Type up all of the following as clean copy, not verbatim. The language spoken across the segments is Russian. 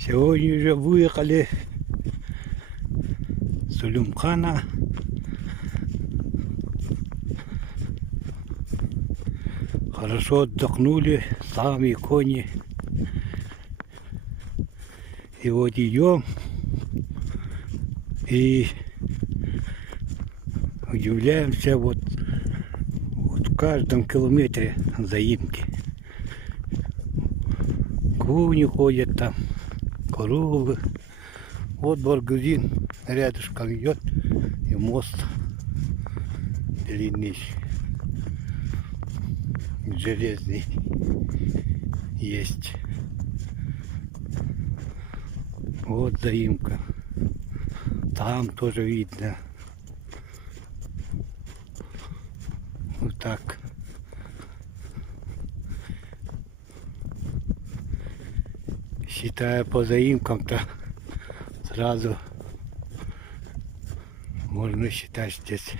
Сьогодні вже виїхали з Улюмкана. Хорошо отдохнули, сами кони. И вот идем и удивляемся вот в каждом километре заимки. Куни ходят там, коровы. Вот Баргузин рядышком идет и мост длинный, железный есть. Вот заимка. Там тоже видно. Вот так. Считая по заимкам-то сразу можно считать, здесь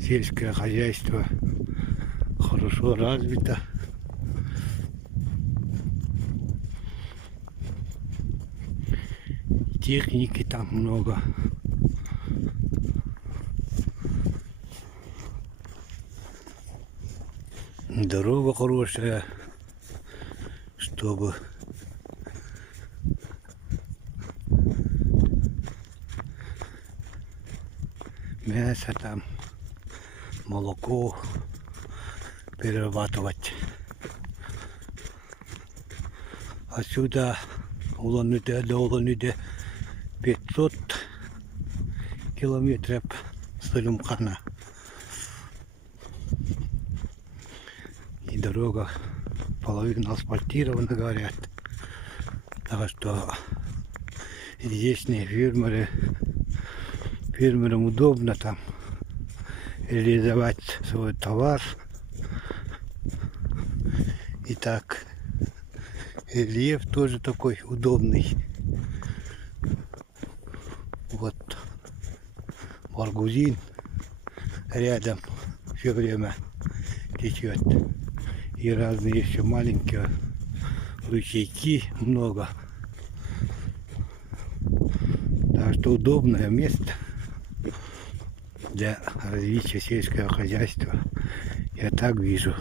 сельское хозяйство хорошо развито. Техники там много. Дорога хорошая, чтобы мясо там, молоко перерабатывать. Отсюда Улан-Удэ до Улан-Удэ 500 километров с Улюмкана. И дорога половина асфальтирована, говорят. Так что здешние фермерам удобно там реализовать свой товар. И так рельеф тоже такой удобный. Вот Баргузин рядом все время течет. И разные еще маленькие ручейки много. Так что удобное место для развития сельского хозяйства. Я так вижу.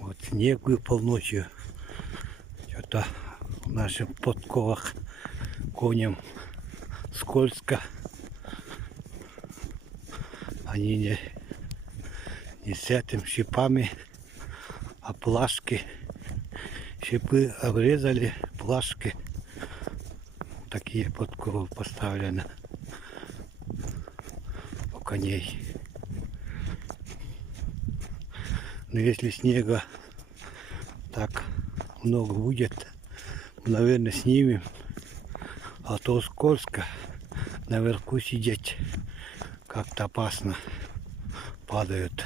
Вот снег выпал ночью. Что-то в наших подковах коням скользко. Они не с этим шипами, а плашки. Шипы обрезали, плашки. Такие подковы поставлены у коней. Но если снега так много будет, наверное, снимем. А то скользко. Наверху сидеть как-то опасно. Падают.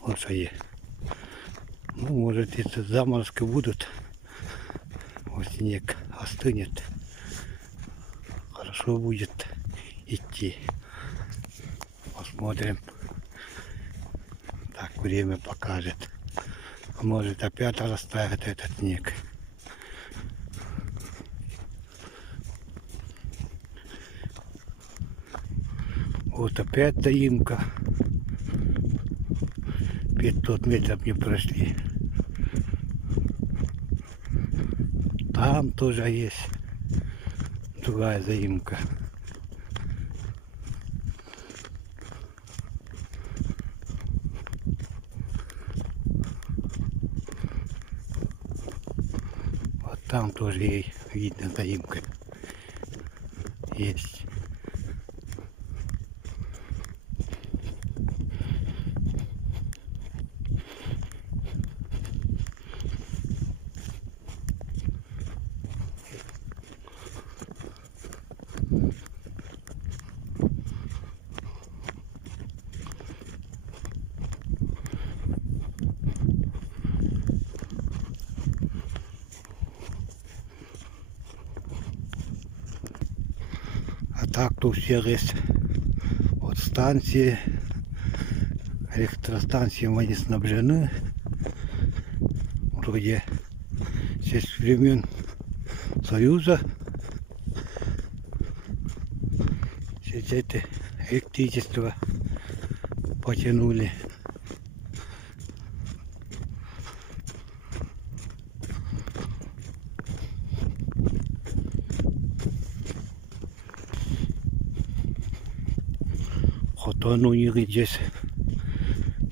Вот что есть. Ну, может, это заморозки будут. Вот снег остынет. Хорошо будет идти. Посмотрим. Так время покажет. Может, опять растает этот снег. Вот опять заимка. 500 метров не прошли. Там тоже есть другая заимка. Вот там тоже ей видно заимка. Есть. Так то у всех есть вот станции электростанциям они снабжены. Вроде с времен Союза. Сейчас это электричество потянули. Вот он у них здесь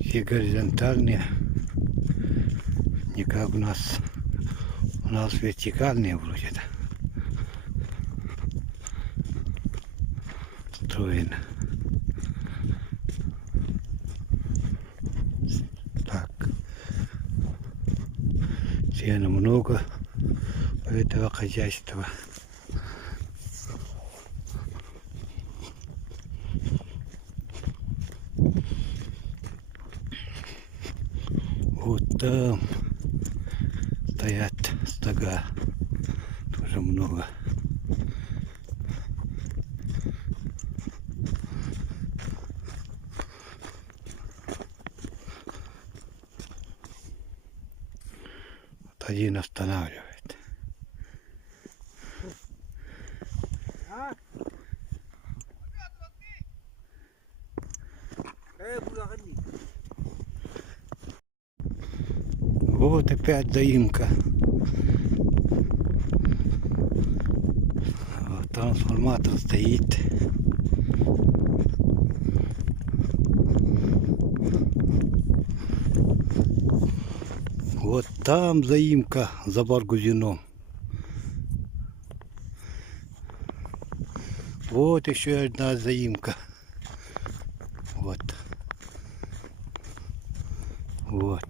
все горизонтальные, не как у нас вертикальные вроде строены. Так, сена много у этого хозяйства. Вот там стоят стога, тоже много. Вот один останавливает. Вот опять заимка. Вот трансформатор стоит. Вот там заимка за Баргузином. Вот еще одна заимка. Вот. Вот.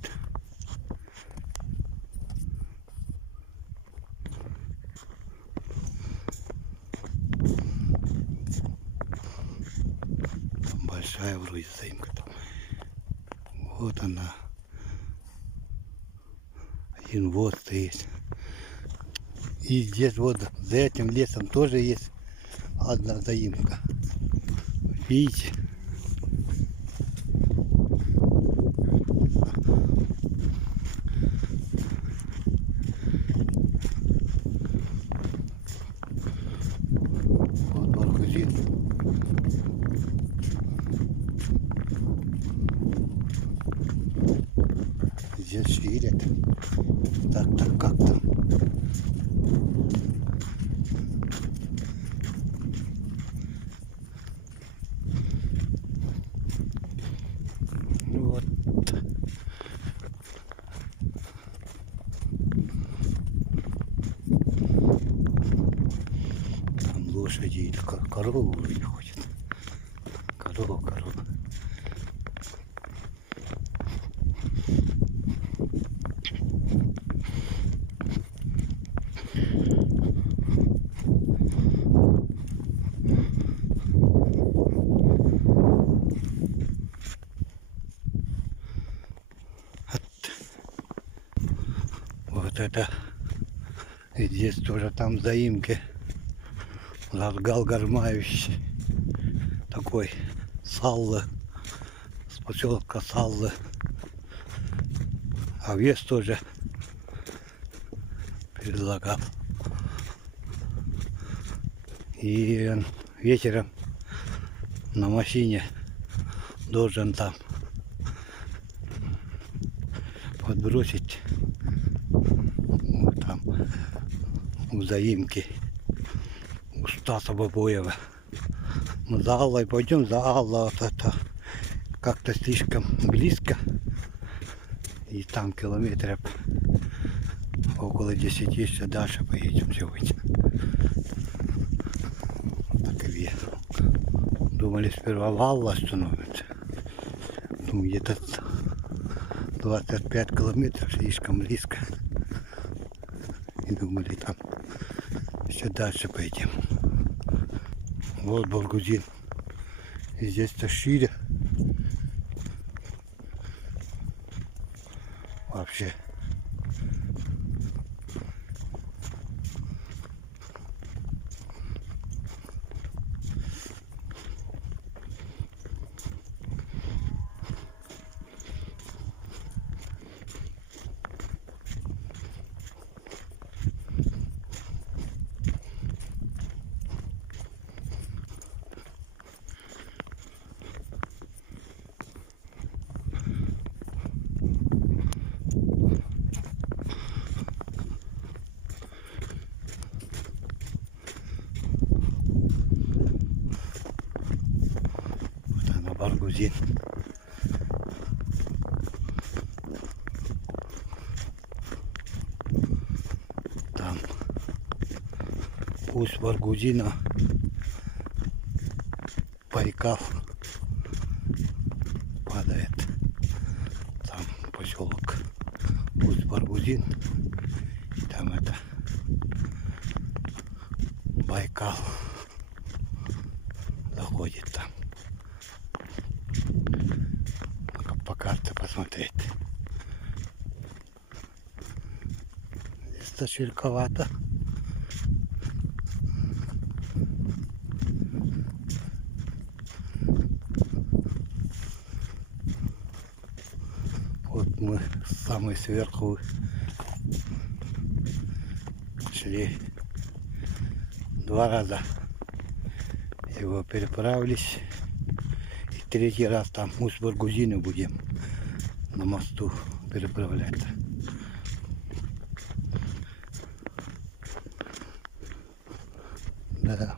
Большая вроде заимка там. Вот она. Один вот стоит. И здесь вот за этим лесом тоже есть одна заимка. Видите? Вот Баргузин. Здесь ширят. Так, как там? Вот. Там лошади или корову вроде ходят. Корова. Вот это. И здесь тоже там заимки. Ларгал Гармаевич. Такой Саллы. С поселка Саллы. А вес тоже предлагал. И вечером на машине должен там подбросить вот там у заимки у Стаса Бабоева. Мы за Аллой пойдем, за Аллой вот это как-то слишком близко. И там километров около 10 еще дальше поедем сегодня. Так и вес. Думали сперва в Аллу остановиться. Думаю, где-то 25 километров слишком близко. И думали там еще дальше пойдем. Вот Баргузин. И здесь-то шире. Вообще. Усть-Баргузин. Там Усть-Баргузина, Байкал падает. Там поселок Усть-Баргузин. Там это Байкал заходит там. По карте посмотреть. Здесь широковато. Вот мы самый сверху шли 2 раза. Его переправились. И 3-й раз там Усть-Баргузину будем на мосту переправляться. Да.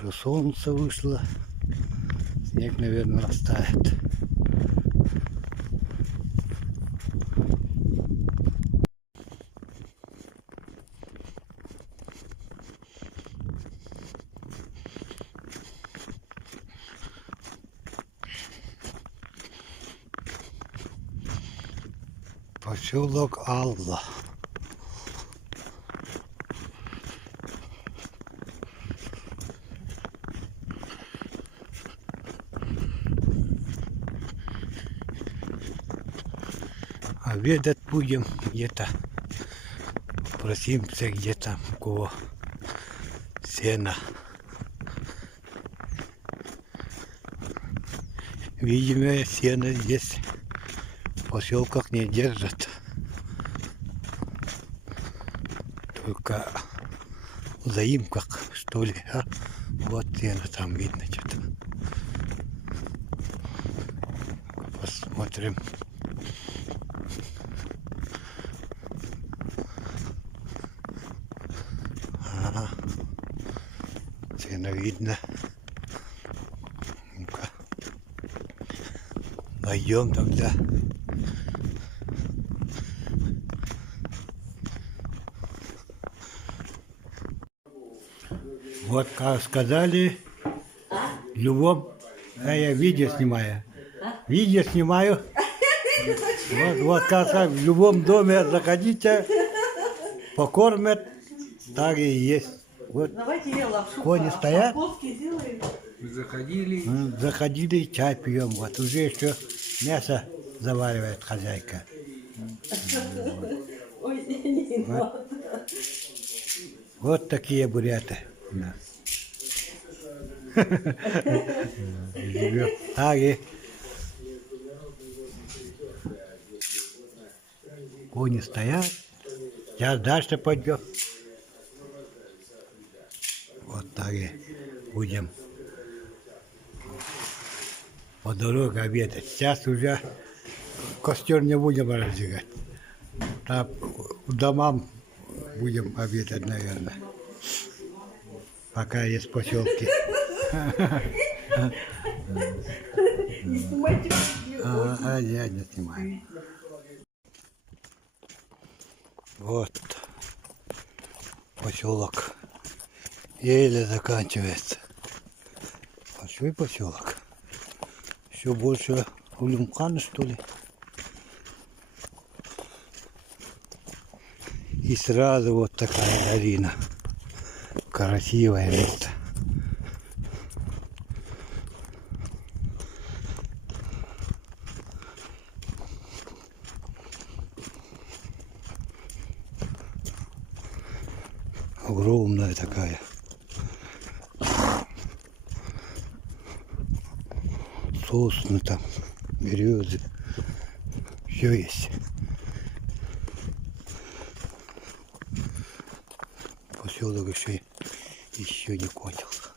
Уже солнце вышло. Снег, наверное, растает. Поселок Алла. Обедать будем где-то. Просимся где-то у кого сена. Видимо, сено здесь в поселках не держат. Только в заимках, что ли. А? Вот сено там видно что-то. Посмотрим. Ага. Сено видно. Ну-ка. Пойдем тогда. Вот как сказали, в любом... я видео снимаю. Видео снимаю. Вот как сказали, в любом доме заходите, покормят, так и есть. Вот кони стоят. Заходили, чай пьем. Вот уже еще мясо заваривает хозяйка. Вот такие буряты у нас. Так и кони стоят. Сейчас дальше пойдем. Вот так и будем по дороге обедать. Сейчас уже костер не будем разжигать. А в домам будем обедать, наверное. Пока есть поселки. Я не снимаю. Вот поселок еле заканчивается. Большой поселок. Еще больше Улюмкана, что ли. И сразу вот такая долина. Красивое место. Огромная такая. Сосны там, березы. Все есть. Поселок еще не кончился.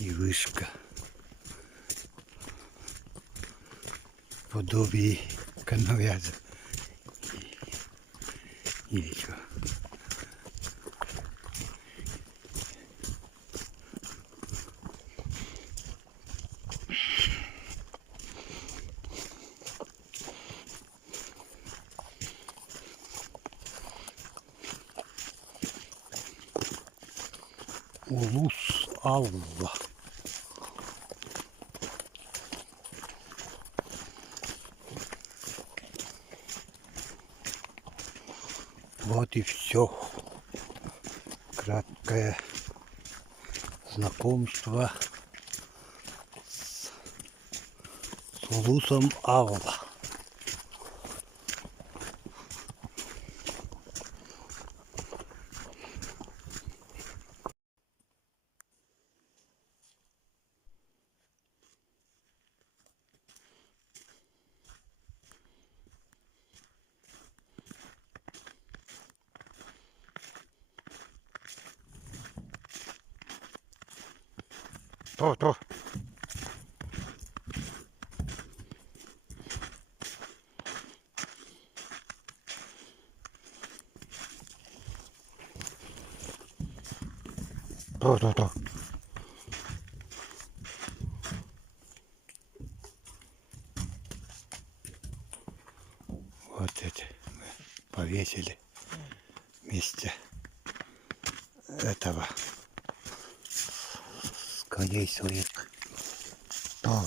и вышка. Подобие коновяза. Или что? Улус Алла. Вот и все. Краткое знакомство с улусом Алла. То. То. Вот эти повесили вместе этого с коней своих. То.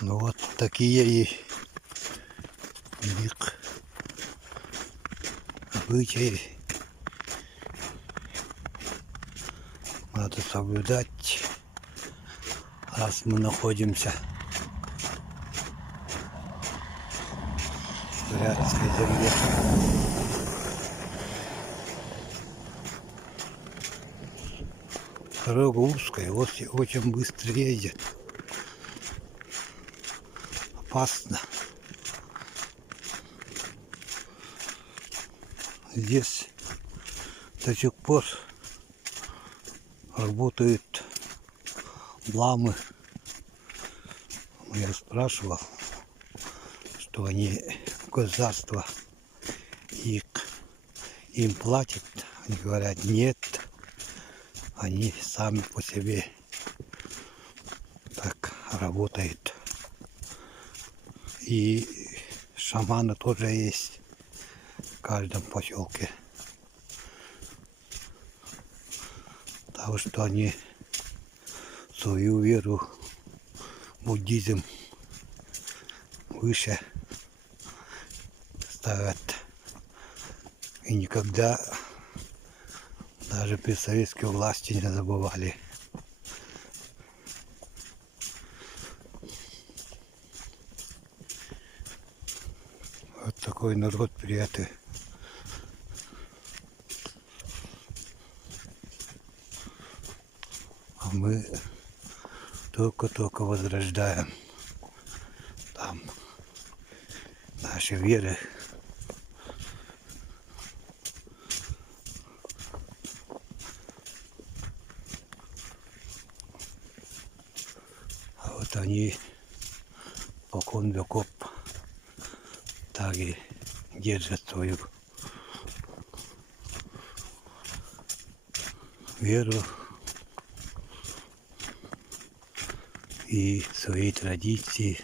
Ну вот такие и их обычаи. Надо соблюдать, раз мы находимся в Бурятской земле. Дорога узкая, очень быстро едет. Опасно. Здесь до сих пор работают ламы. Я спрашивал, что они, государство им платит. Они говорят, нет, они сами по себе так работают. И шаманы тоже есть в каждом поселке. Потому что они свою веру, буддизм, выше ставят. И никогда даже при советской власти не забывали. Вот такой народ приятный. А мы только-только возрождаем там наши веры. А вот они Испокон веков так и держат свою веру и свои традиции.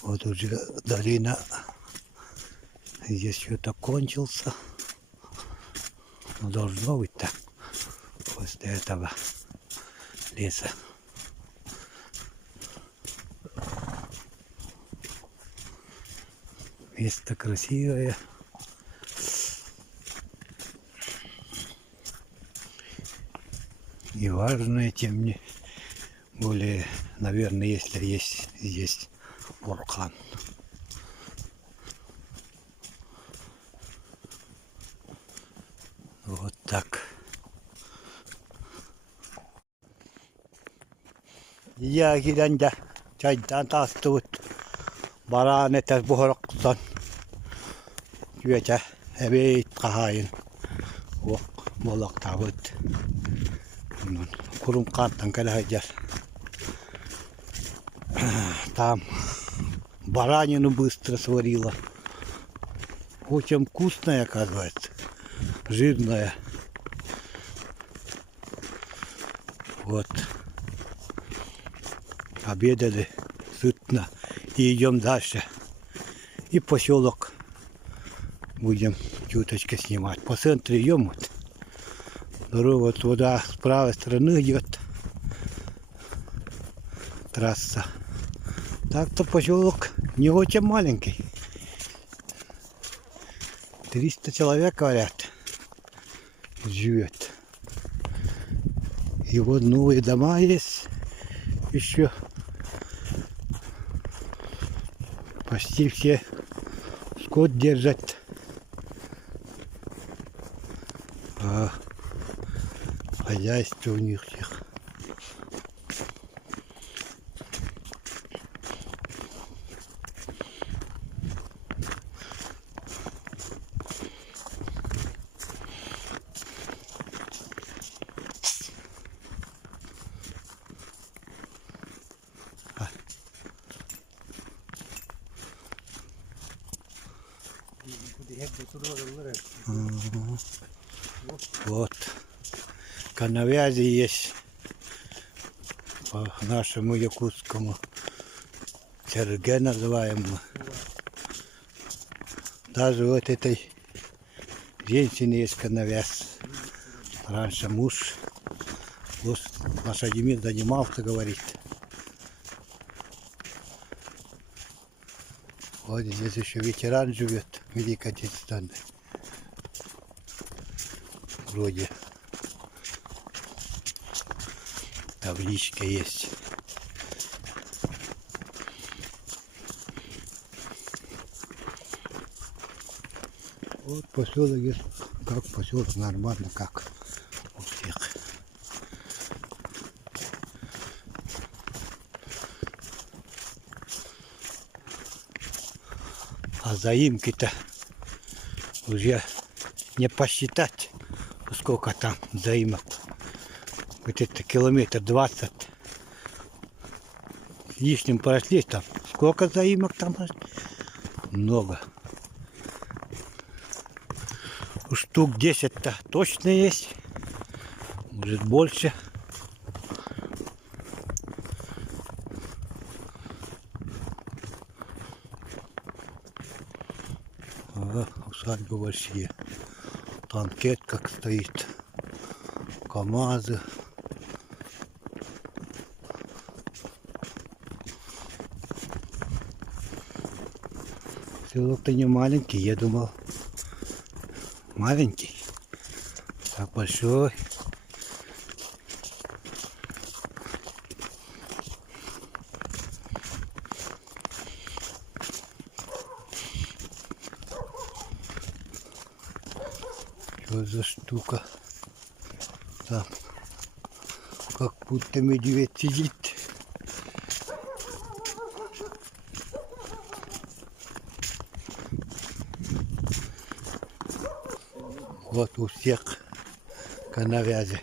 Вот уже долина здесь что-то кончился. Но должно быть так после этого леса. Место красивое. И важное, тем не более, наверное, если есть здесь вулкан. Вот так. Ja gidäntä käydään taas tuut varaan, että puhoroksan työtä eveit kahain moloktavat. Kurun kantan käläjäs. Там баранину быстро сварила. Очень вкусная, оказывается. Жирная. Вот. Обедали сытно. И идем дальше. И поселок будем чуточку снимать. По центру идем. Вот. Дорога вот туда с правой стороны идет трасса. Так-то поселок не очень маленький. 300 человек, говорят, живет. И вот новые дома есть еще. Почти все скот держат. А хозяйство у них всех. Вот. Канавязи есть по нашему якутскому. Черге называемому. Даже вот этой женщине есть канавяз. Раньше муж лошадьми занимался, говорит. Вот здесь еще ветеран живет, Великой Отечественной. Вроде табличка есть. Вот поселок есть, как поселок, нормально, как у всех. А заимки-то уже не посчитать, сколько там заимок. Вот это километр 20. С лишним прошли там. Сколько заимок там? Много. Штук 10-то точно есть. Может больше. Ага, усадьбы большие. Танкет как стоит. КамАЗы. Селок-то не маленький, я думал. Маленький. Так большой. Что за штука? Там как будто медведь сидит. Вот у всех коновязи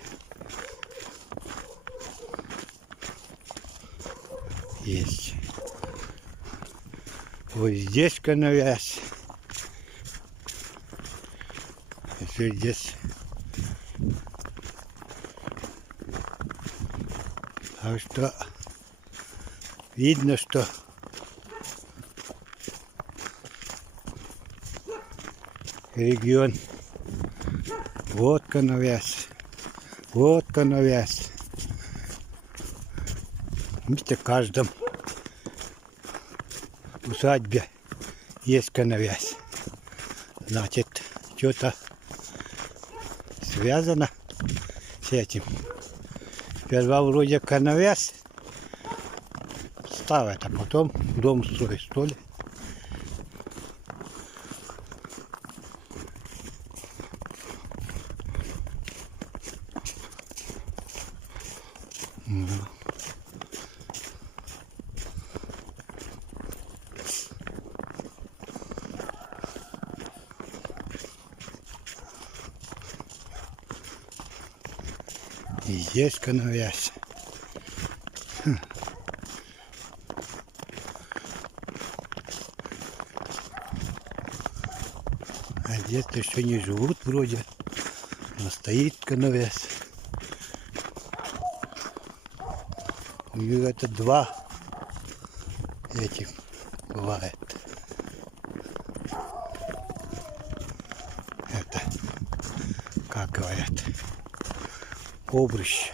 есть. Вот здесь коновязь. Еще здесь. Так что видно, что регион. Вот коновязь. Вот коновязь. Видите, в каждом усадьбе есть коновязь. Значит, что-то связано с этим. Сперва вроде коновязь ставят, а потом дом строят, что ли. И здесь коновязь. А здесь-то еще не живут вроде. Но стоит коновязь. И это два этих бывает. Это, как говорят, обруч,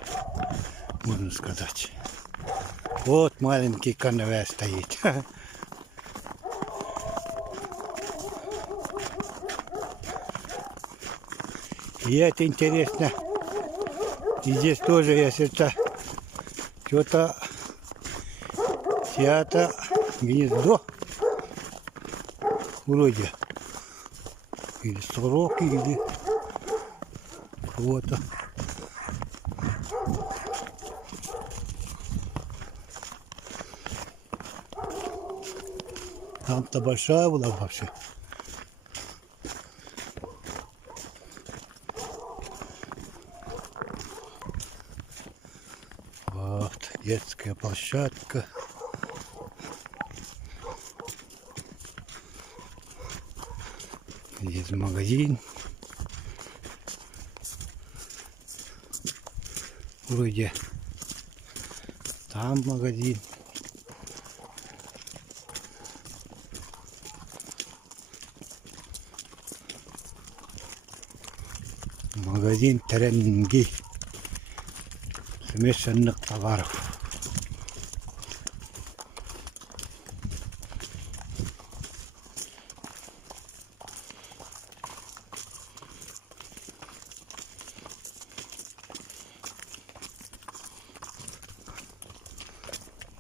можно сказать. Вот маленький коновязь стоит. И это интересно. И здесь тоже есть это что-то чья-то гнездо вроде. Или сороки, или кого-то. Там-то большая была вообще. Вот, детская площадка. Здесь магазин. Вроде там магазин. Магазин Тренги смешанных товаров.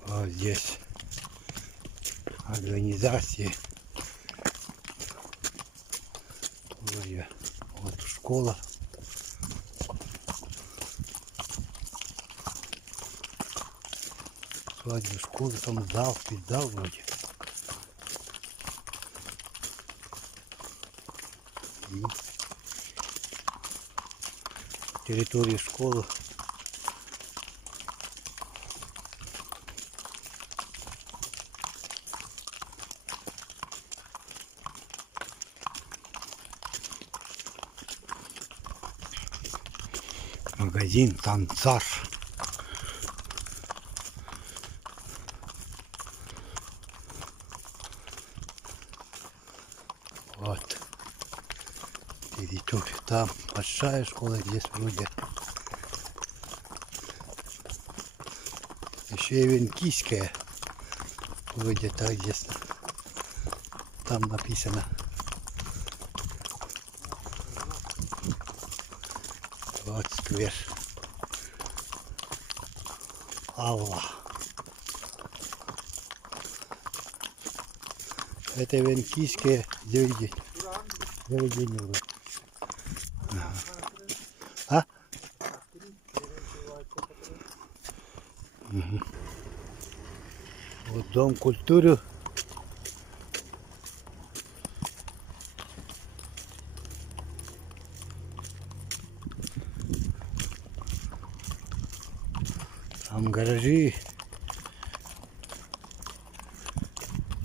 Вот здесь организации. Вот школа. Свадьбы, школы, там зал, зал вроде. И территория школы. Магазин Танцар. Вот территория. Там большая школа, здесь вроде еще и венкийская. Вроде так здесь. Там написано. Вот сквер. Алла. Это венкийские заведения. А? Угу. Вот дом культуры. Там гаражи,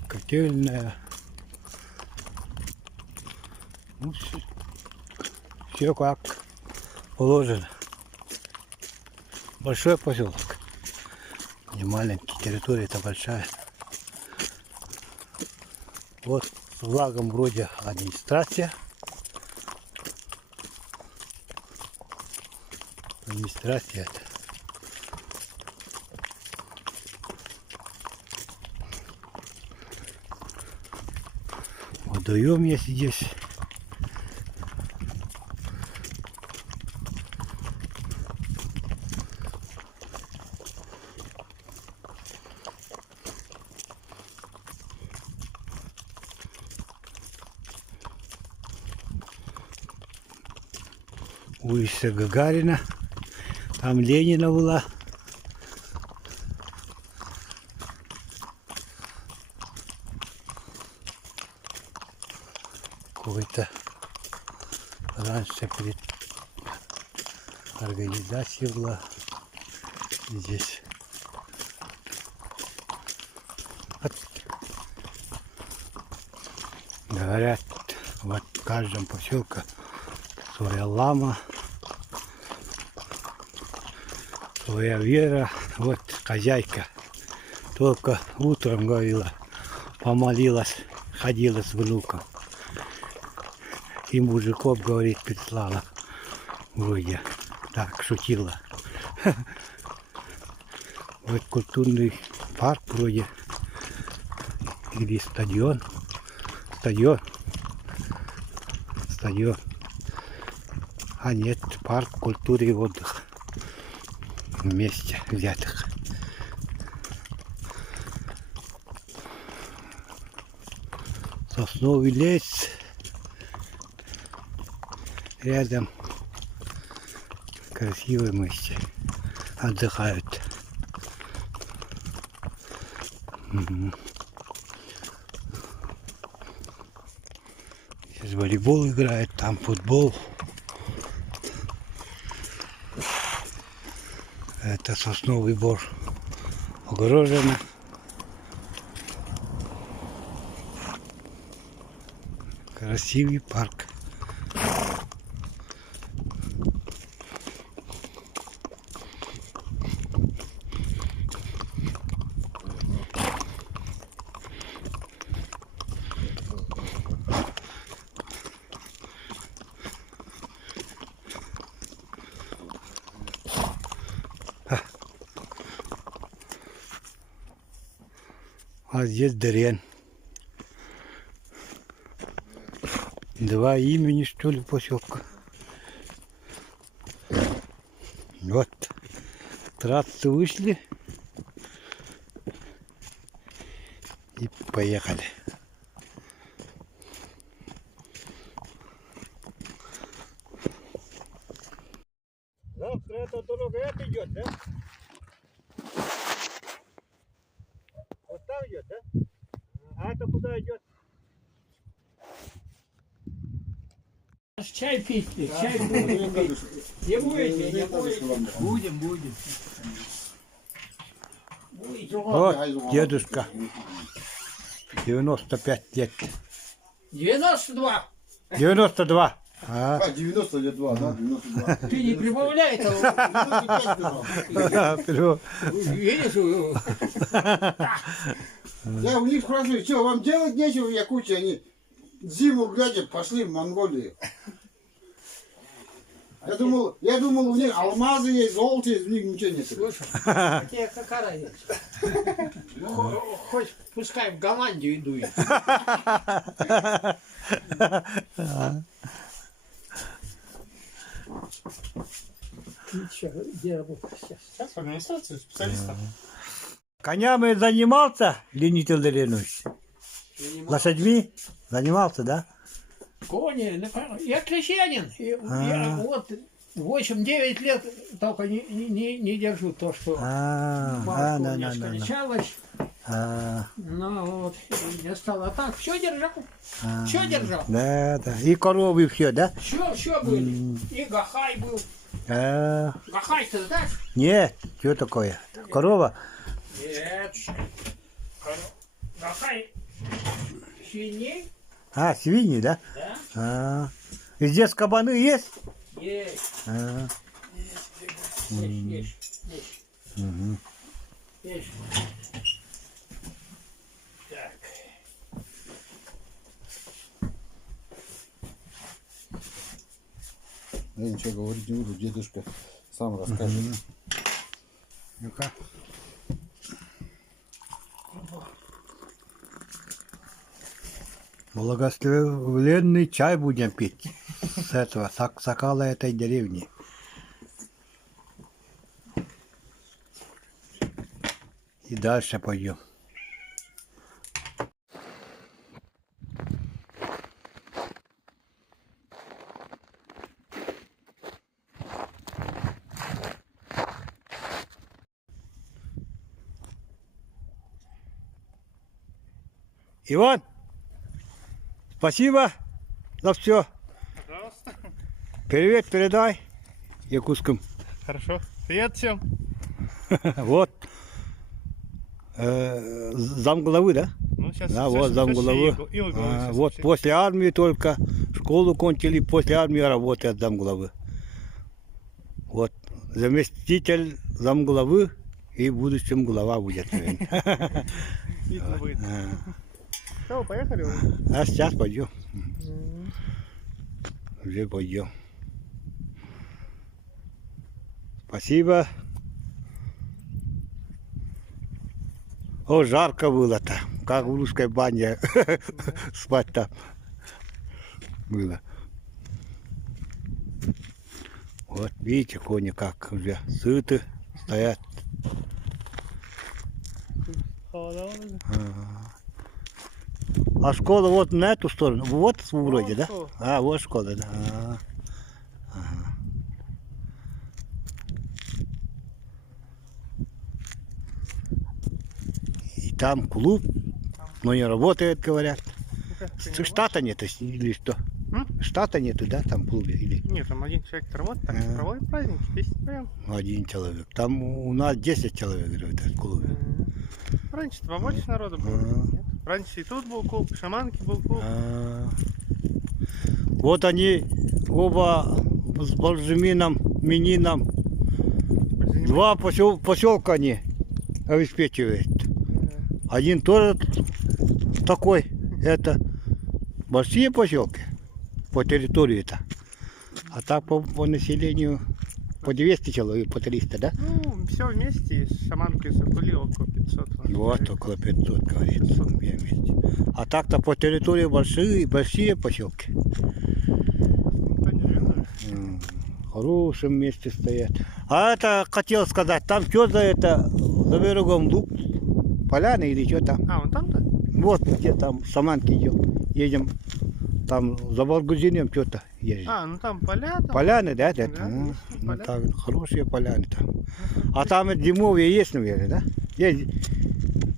котельная. Ну, все как положено. Большой поселок. Не маленький, территория-то большая. Вот с флагом вроде администрация. Администрация это. Водоем есть здесь. Улица Гагарина. Там Ленина была. Какой-то раньше перед организацией была здесь. Вот. Говорят, вот в каждом поселке своя лама, своя вера. Вот хозяйка только утром говорила, помолилась, ходила с внуком. И мужиков, говорит, прислала. Вроде так шутила. Вот культурный парк вроде. Или стадион. Стадион. А нет, парк культуры и отдыха. Вместе взятых. Сосновый лес. Рядом красивые месте. Отдыхают. Здесь волейбол играет, там футбол. Это сосновый бор. Огорожено. Красивый парк. А здесь Дырен. Два имени, что ли, поселка. Вот. Трассы вышли. И поехали. Завтра эта дорога это идет, да? Вот там идет, да? А это куда идет? Чай пить, чай будем пить. Не будете, не будете. Будем. Вот дедушка. 95 лет. 92. 92. А, 92, да? 92. Ты не прибавляй этого. Видишь? Я у них спрашиваю, что, вам делать нечего в Якутии? Они зиму глядя пошли в Монголию. Я думал, у них алмазы есть, золото есть, у них ничего нет. Слушай, а тебе какая разница? Хоть пускай в Голландию идут. Ты что, где работаешь сейчас? Сейчас в администрации специалистов. конями занимался, Леонид Ильич? Лошадьми занимался, да? Кони, я крестьянин. Я вот 8-9 лет только не держу то, что мама у меня скончалась. Ну вот, я стал, а так все держал. Все держал. Да. И коровы все, да? Все были. И гахай был. Гахай ты знаешь? Нет, что такое? Корова? Нет. Гахай свиней? А, свиньи, да? Да. А, и здесь кабаны есть? Есть. А, Есть. мгм. Есть. Так. Я ничего говорить не буду, дедушка сам расскажет. Ну-ка. Благословенный чай будем пить с этого, с сокала этой деревни. И дальше пойдем. Иван, спасибо за все. Пожалуйста. Привет передай якутским. Хорошо. Привет всем. Вот. Замглавы, да? Ну, сейчас Да, вот замглавы. Вот после армии только школу кончили, после армии работает замглавы. Вот. Заместитель замглавы и в будущем глава будет. Видно будет. Все, поехали. А сейчас пойдем. Уже пойдем. Спасибо. О, жарко было-то, как в русской бане спать там было. Вот видите, кони как уже сыты стоят. А школа вот на эту сторону, вот вроде, да? А, вот школа, да. Ага. И там клуб, но не работает, говорят. Штата нет или что? Штата нету, да, там в клубе? Или? Нет, там один человек работает, там проводит праздники, песни поем. Один человек. Там у нас 10 человек, говорят, в клубе. Раньше побольше народу было. Нет? Раньше и тут был клуб, шаманки был клуб. Вот они оба с Бальжемином, Минином. Два поселка они обеспечивают. Один тоже такой, это большие поселки по территории-то. А так по населению по 200 человек, по 300, да? Ну, все вместе, с шаманкой Сакули около 500. Вот, около 500, говорит, вместе. А так-то по территории большие поселки. Никто не живет. В хорошем месте стоят. А это, хотел сказать, там что за это, за берегом дуб, поляна или что там? А, вон там-то? Вот где там Саманки идем, едем, там за Волгузинем что-то ездим. А, ну там поля. Там. Поляны, да, это? Да, Ну, есть ну, поля. так, хорошие поляны там. А там и зимовье есть, наверное, да? Есть.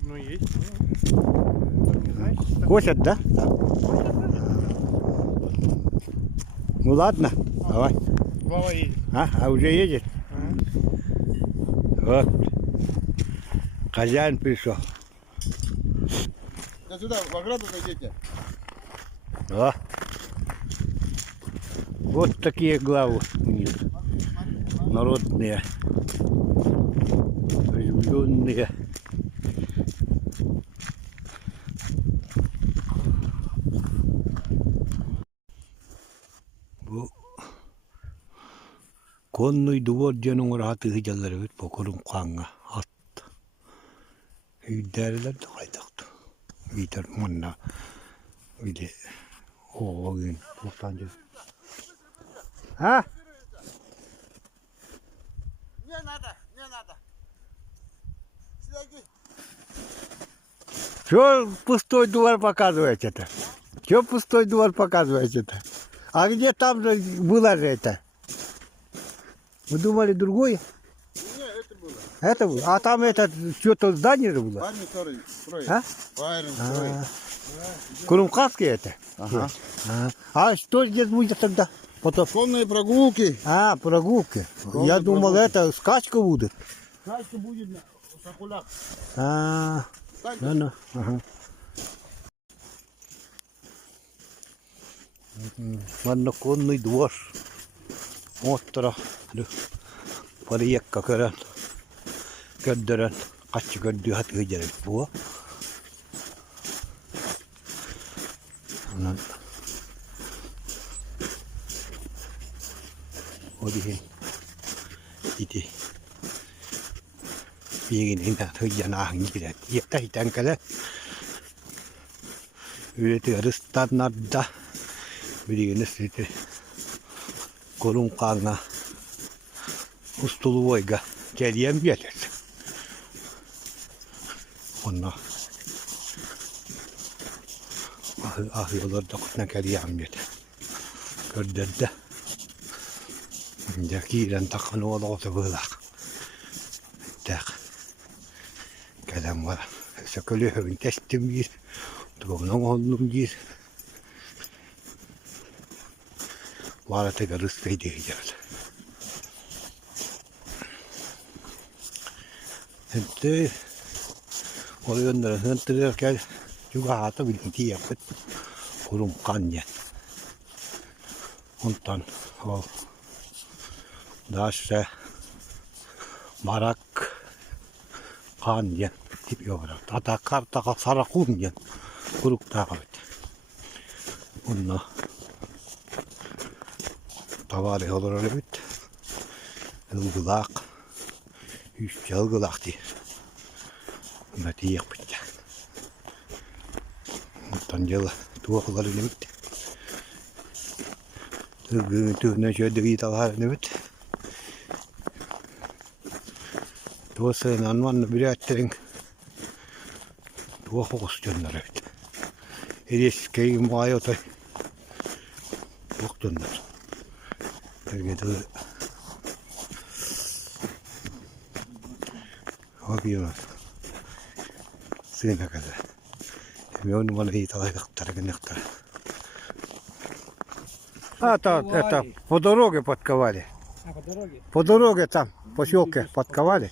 Ну, есть. Ну, не знаешь, что Косят, да? Да. Ну ладно, давай. Вова едет. А уже едет? Вот. Хозяин пришел. Да сюда, в ограду зайдите. Да. Вот такие главы у них. Народные. Оживленные. Конный двор денің раты ғыжалар өт покорын қаңға атты. Үйдәрілер де қайдақты. Үйдер мұнна. Үйде оғын тоқсан жүз. А? Не надо, не надо. Сюда иди. Что пустой двор показываете-то? Что пустой двор показываете-то? А где там же было же это? Вы думали другое? Не, это было. Это было? А там это что-то здание же было? Парень который строит. А? Парень строит. Курумқавский это? Ага. А что здесь будет тогда? Это... Конные прогулки. А, прогулки. Я думал, это скачка будет. Скачка будет на Сокулях. А, ну, ага. Конный двор. Оттара. Париекка körän. Köddörän. Katsi köddy hat yhdellä puhua. Odihin. Iti. Piikin hinta höijä naahin kiret. Jättä hitänkälä. Ylety edustaa nadda. Ylikinnes sitten korunkaanga. Ustuluvoiga. Kelien mielessä. Onna. Ahjolarda kun kälijän mieltä. Köddödä. Ja kiiren takana olota võlaq. Tääk. Kädän vara. Se kyllä hyvin testimiis. Tuon on ollut Varatega rõstveidi hiljalt. Et oli õnne, et käis juga hata vilja tiedä, että kulun kanja. Ontan tässä marak kanja. Tipioida. Tätä kartaa saada kunnian. Kuluttaa kautta. Onna. Tavare olur nyt. Ilgılaq. Üç yılgılaqtı. Mä tiedän pitää. Mutta on jalla tuohları nyt. Tyynä syödä viitalla nyt. Tuossa on vanna pidättelen. Tuohostjönna nyt. Edes keimua ajoitai. Tuohtunnar. Tervetuloa. Hakivat. Siinä käydä. Me on vaan hiitalla tarkennettava. Это по дороге подковали. А, по дороге? По дороге там, поселке подковали.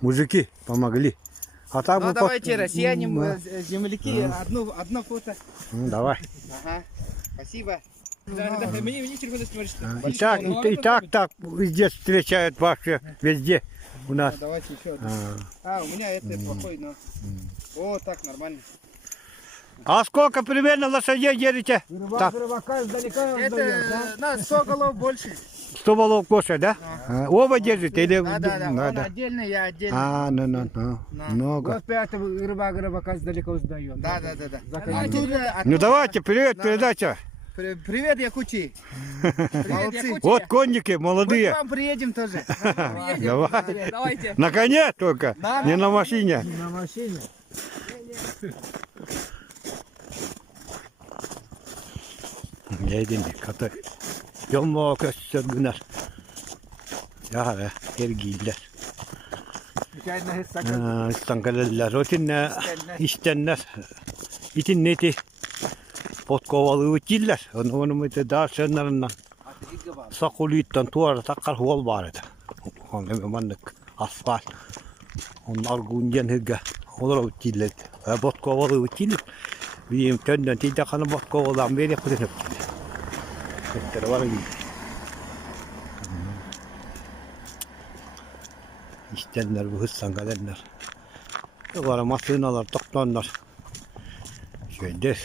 Мужики помогли. А там Ну давайте, россияне, земляки, одно фото. Ну, давай. Ага, спасибо. Мне телефон смотришь. И так везде встречают вообще, везде у нас. Давайте еще одну. У меня это плохой, но... О, так, нормально. А сколько примерно лошадей держите? Так, Рыбака издалека Это на 100 голов больше. 100 волов кошек, да? Оба держите? Или... Да. Он отдельно, я отдельно. Много. Вот поэтому рыбака издалека узнает. Да. Ну давайте, привет, передача. Привет, Якутии. Привет, Якутия. Вот конники Мы молодые. к вам приедем тоже. Давай. Давайте. На коне только, не на машине. На машине. Jäidin kato. Jommaa kössön günär. Jaha, kergiillä. Istankalilla rotinna istennä. Itinneti. Potkovalıvitiller. On mitä taas sennarna. Sakuliittan tuoda takkar huolvaareta. On emme mannek asfalt. On argunjan hygge. Olravitiller. Potkovalıvitiller. Viim tönnön tiitakana potkovalaan vielä kuitenkin. Sitten varmaan. İstenler bu hıssan kaderler. Yukarı masinalar toplanlar. Şöyle.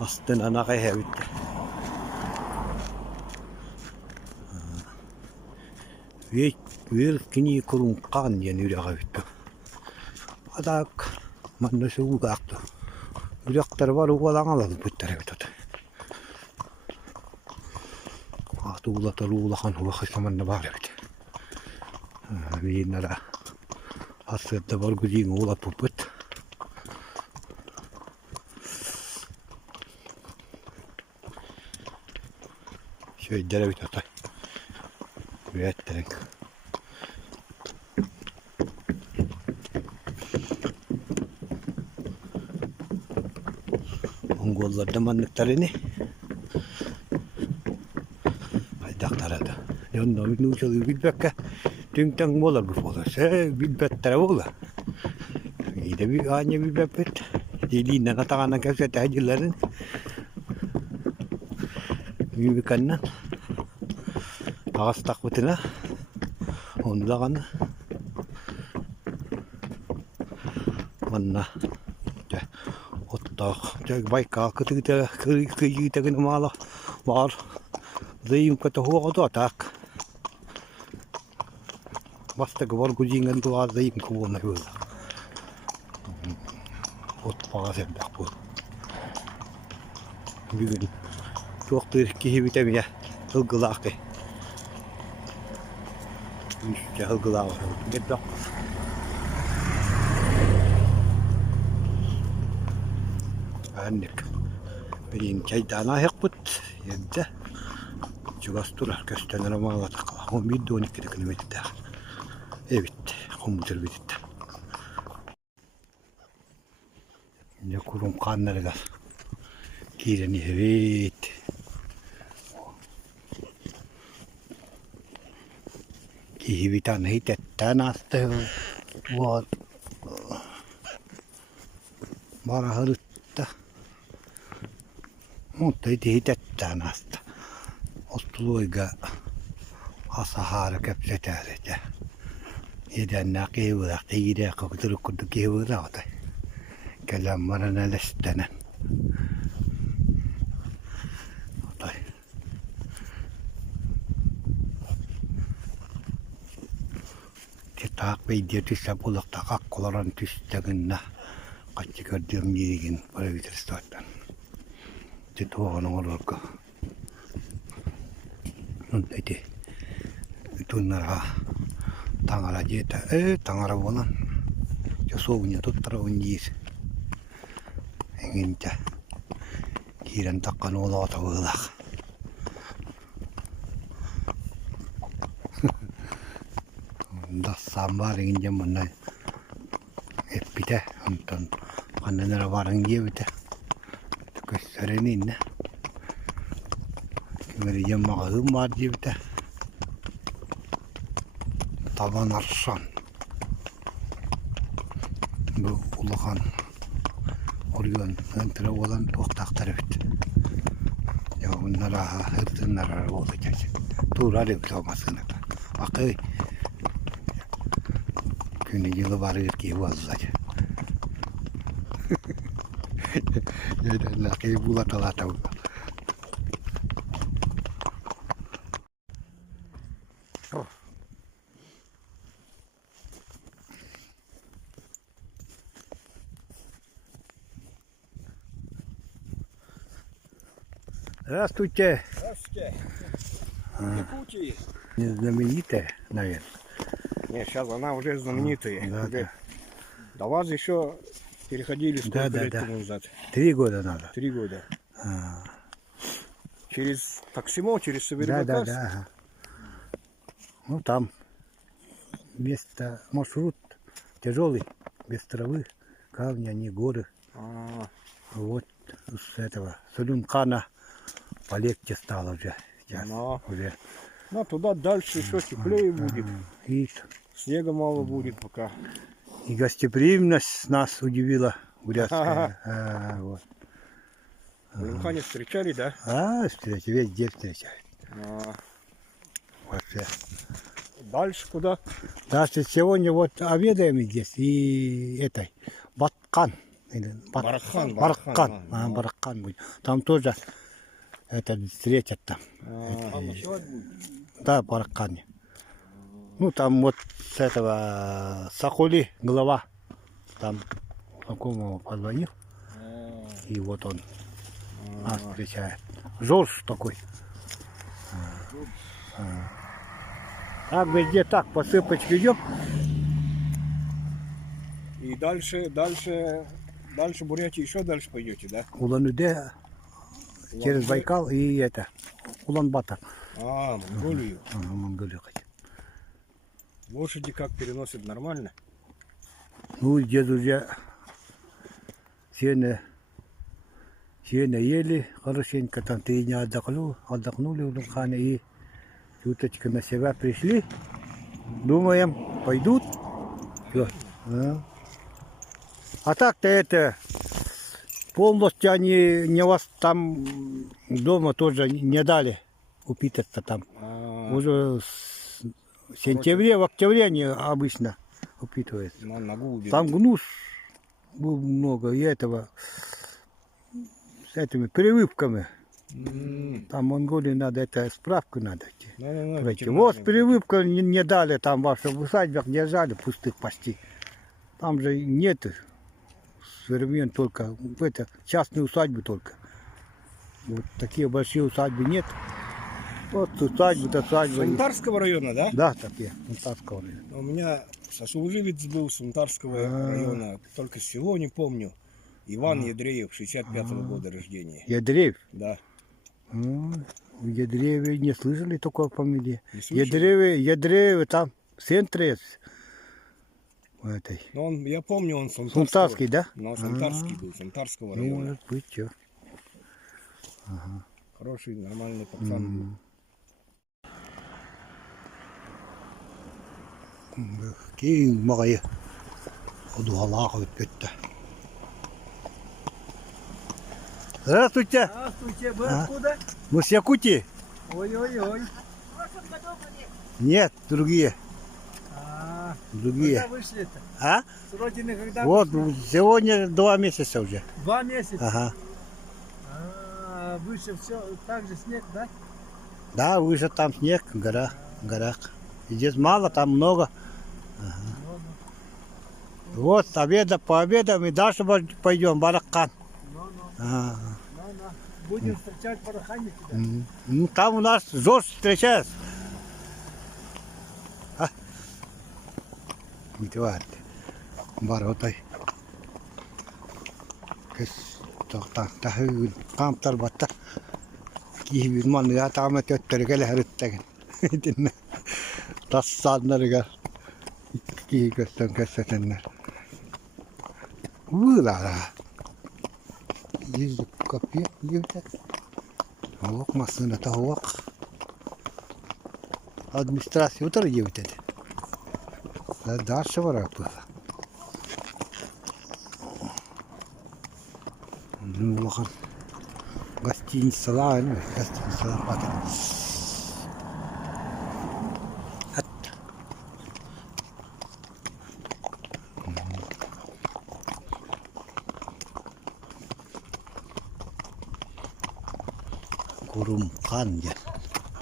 Astın ana kayha bitti. Bir kini kurun kan yani yürüye bitti. Adak manna suugaaqtu. Yürüyekler var uvalan aladı büttere bitti. Tuulata luulahan huohaistamanna vaarevit. Viinnällä asioita valkuisiin uulapuput. Söydärevit jotain. Viettelen. Mongolllarda manlıklarını aydaklara da. Yonda bir nuçalı bilbekke dünkten bolar bu bolar. Se bilbettere bolar. İyi de bir anne bilbet. Dilinden atağına kevse tehcillerin. Büyükandan. Ağız takbıtına. Onu da kanı. Manna. Otta. Baykal kıtıkta kıyıkta gını mağla var. Zayım kata huwa da tak. Basta gawar gujingan to zayım ko na yun. Ot pagasem da bu. Bugün çok ki vitamin ya. Hılgılakı. İşte hılgılakı. Gidda. Annek. Benim çaydana hekbut. Yedde. Çıgastılar köstenere mağla takla. 11-12 kilometre. Evet. Komutör bitti. Ne kurum kanları gaz. Kireni evet. Kihivitan hitetään asti. Var. Bara hölutta. Mutta ei hitetään asti. Ostuluiga asahara käpsetääret ja edennä kevyllä tiidää koko turkkuntu kevyllä ota. Kellään marana lästänä. Otai. Tietää peidietissä pulokta kakkolaran tystägynä. Kaikki kördien jiikin palvitiristoittan. Sitten tuohon on olko. Nun eti tunnara tangara jeta tangara volan ja suunya tuttara on jiis engintä kiiren takkan olota voilak dassaan vaaringin jammanna eppitä on kannanera vaaringin jevitä kössäreninne Kemeri jammaga hımar jevitä taban arsan bu ulagan organ entere olan toqtaqtar bit ya bunlara hırtınlara olacak tuğra diplomasını akı günü yılı varır ki vazzaca yedan laki bulatalata Здравствуйте. Здравствуйте. Якутии. Знаменитая, наверное. Нет, сейчас она уже знаменитая. Да, да. До вас еще переходили сколько Да, лет да. тому назад? 3 года надо. 3 года. А, Через Таксимо, через да, Северокавказ? да, да. Ага. Ну там место, маршрут тяжелый, без травы, камни, они горы. А, Вот с этого, с Улюмкана полегче стало уже. Сейчас Но. уже. ну, туда дальше еще теплее будет. И, Снега мало будет пока. и гостеприимность нас удивила бурятская. Вот. В Улюмкане встречали, да? Встреча, везде встречают. А, Вообще. дальше куда? Даже сегодня вот обедаем здесь и этой Баткан. Или Баракхан, Баракхан. Баракхан, Баракхан будет. Там тоже это встретят там. Да, Баракхане. Ну там вот с этого Сахули глава. Там знакомого позвонил. И вот он нас встречает. Жорж такой. Так везде так, по сыпочке идем. И дальше Бурятии еще дальше пойдете, да? Улан-Удэ через Байкал и это Улан-Батор. А, Монголию. Монголию хотим. Лошади как переносят нормально? Ну, здесь уже сено Все наели хорошенько, там 3 дня отдохнули в Дунхане и чуточку на себя пришли. Думаем, пойдут. Всё. А так-то это полностью они не вас там дома тоже не дали упитаться там. Уже в сентябре, в октябре они обычно упитываются. На ногу убили. Там гнус был много и этого с этими прививками. Там в Монголии надо это справку надо идти. Пройти. Вот прививку не дали там ваши в усадьбах держали пустых почти. Там же нет современ только в это частные усадьбы только. Вот такие большие усадьбы нет. Вот усадьбы, Сунтарского района, да? Да, такие. Сунтарского района. У меня сослуживец был Сунтарского района, только село не помню. Иван Ядреев, 65-го года рождения. Ядреев. Да. В Ядреве не слышали такой фамилии. Не слышали? Ядреевы там в центре. В этой. Но я помню, он Сунтарский, да? Но Сунтарский был, Сунтарского Ну, района. может быть, что. Хороший, нормальный пацан был. Кейін мағайы удуалағы өткетті. Здравствуйте. Здравствуйте, вы откуда? Мы с Якутии? Ой-ой-ой. Нет, другие. Другие. Когда вышли-то? А? С родины когда Вот, вышли? сегодня 2 месяца уже. 2 месяца? Ага. Выше все, так же снег, да? Да, выше там снег, горах. Здесь мало, там много. Вот, пообедаем и дальше пойдем, Бараккан. Будем встречать Барахане тебя. Ну, там у нас жестко встречают. Не тварь. Баротай. Камтар бата. Киһибит манныга таама төттөргө лэхэриттэгин. Тассааннарыга киһи көссөтөннөр. Уылара. Yüzlük kapıya girdi. Havak masasına da havak. Administrasyon da girdi. Daha şey var burada. Ну, bakın. Гостиница, не? Гостиница, хватит. Курумкан,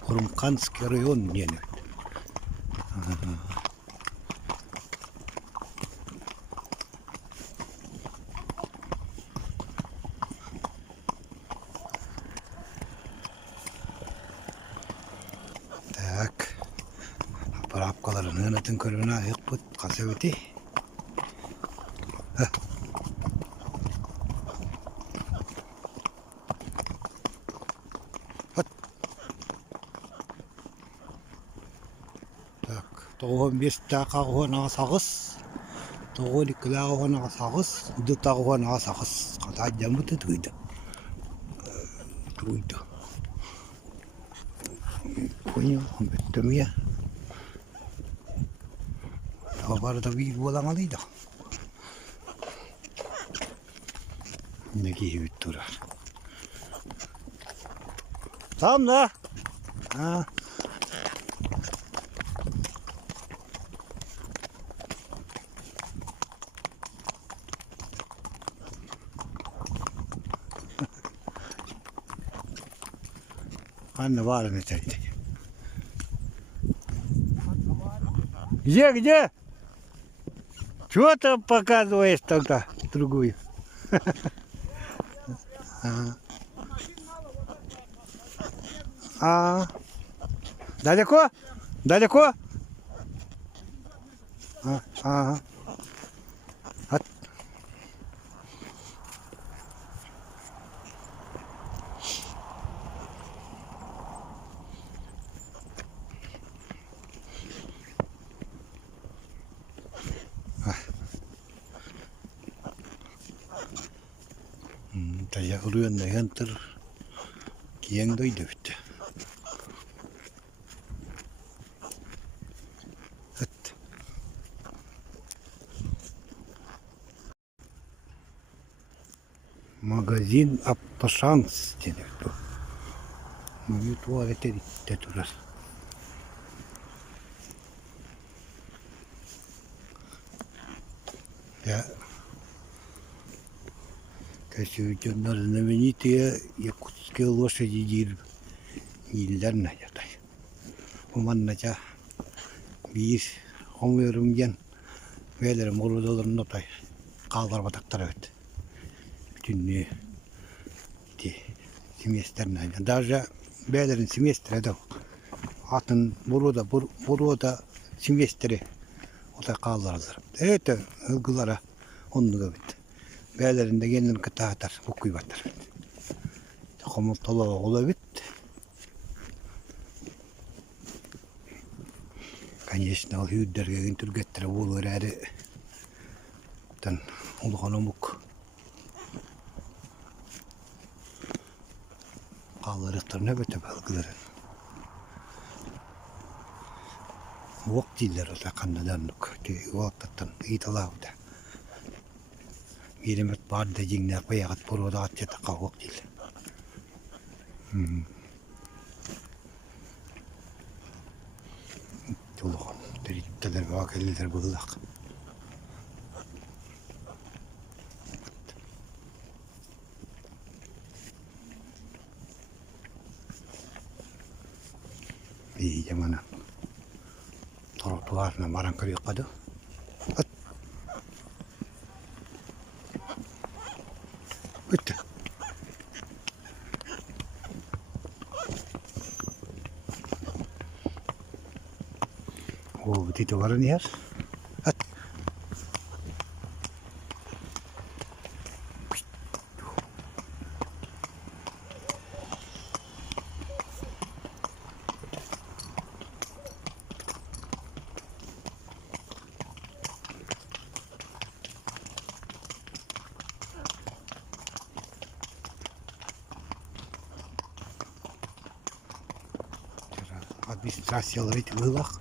Курумканский район, не. Так, папкаларını natın körüne yapıp kasabeti. Тоғын бес тақағуан ағасағыз, тоғын ikілағуан ағасағыз, үді тағуан ағасағыз. Қата жамыты тұйды. Тұйды. Понял, беттім я. Табарда бейді болаң алайды. Неге ебет тұрар. Там да? Анна Варна тянет. Где? Чего ты показываешь тогда другую? Далеко? Далеко? Ага. Duruyor ne yantır. Kiyen doydu bitti. Evet. Magazin Appaşans denir bu. Bu tuvalete gitti durur. Ya. Косючоннор знаменитые якутские лошади елдерне жатай. Уманнача биир омөрүмген велер мурудолорун отай калдар батактар өт. Бүтүнү семестерне. Даже белерин семестре да атын буруда семестре отай калдарлар. Это ылгылара оннуга бит. Бәлерінде kendini kıtağıtar, okuy batır. Komul tolağı ola bit. Конечно, al hüdderge güntür gettire olur eri. Tan uluğan omuk. Kallarıqtar ne bete balgıların. Vok diller ola kandadanlık. Vaktattan iyitalağı da. Yerimet barda jingner payagat poroda atjata kawak dil. Tolokon teritteler vakelliler bulak. İyi zamana. Trotuarna marang kariqada. Bitti. O dito var yer. At. Администрациялар ит вылах.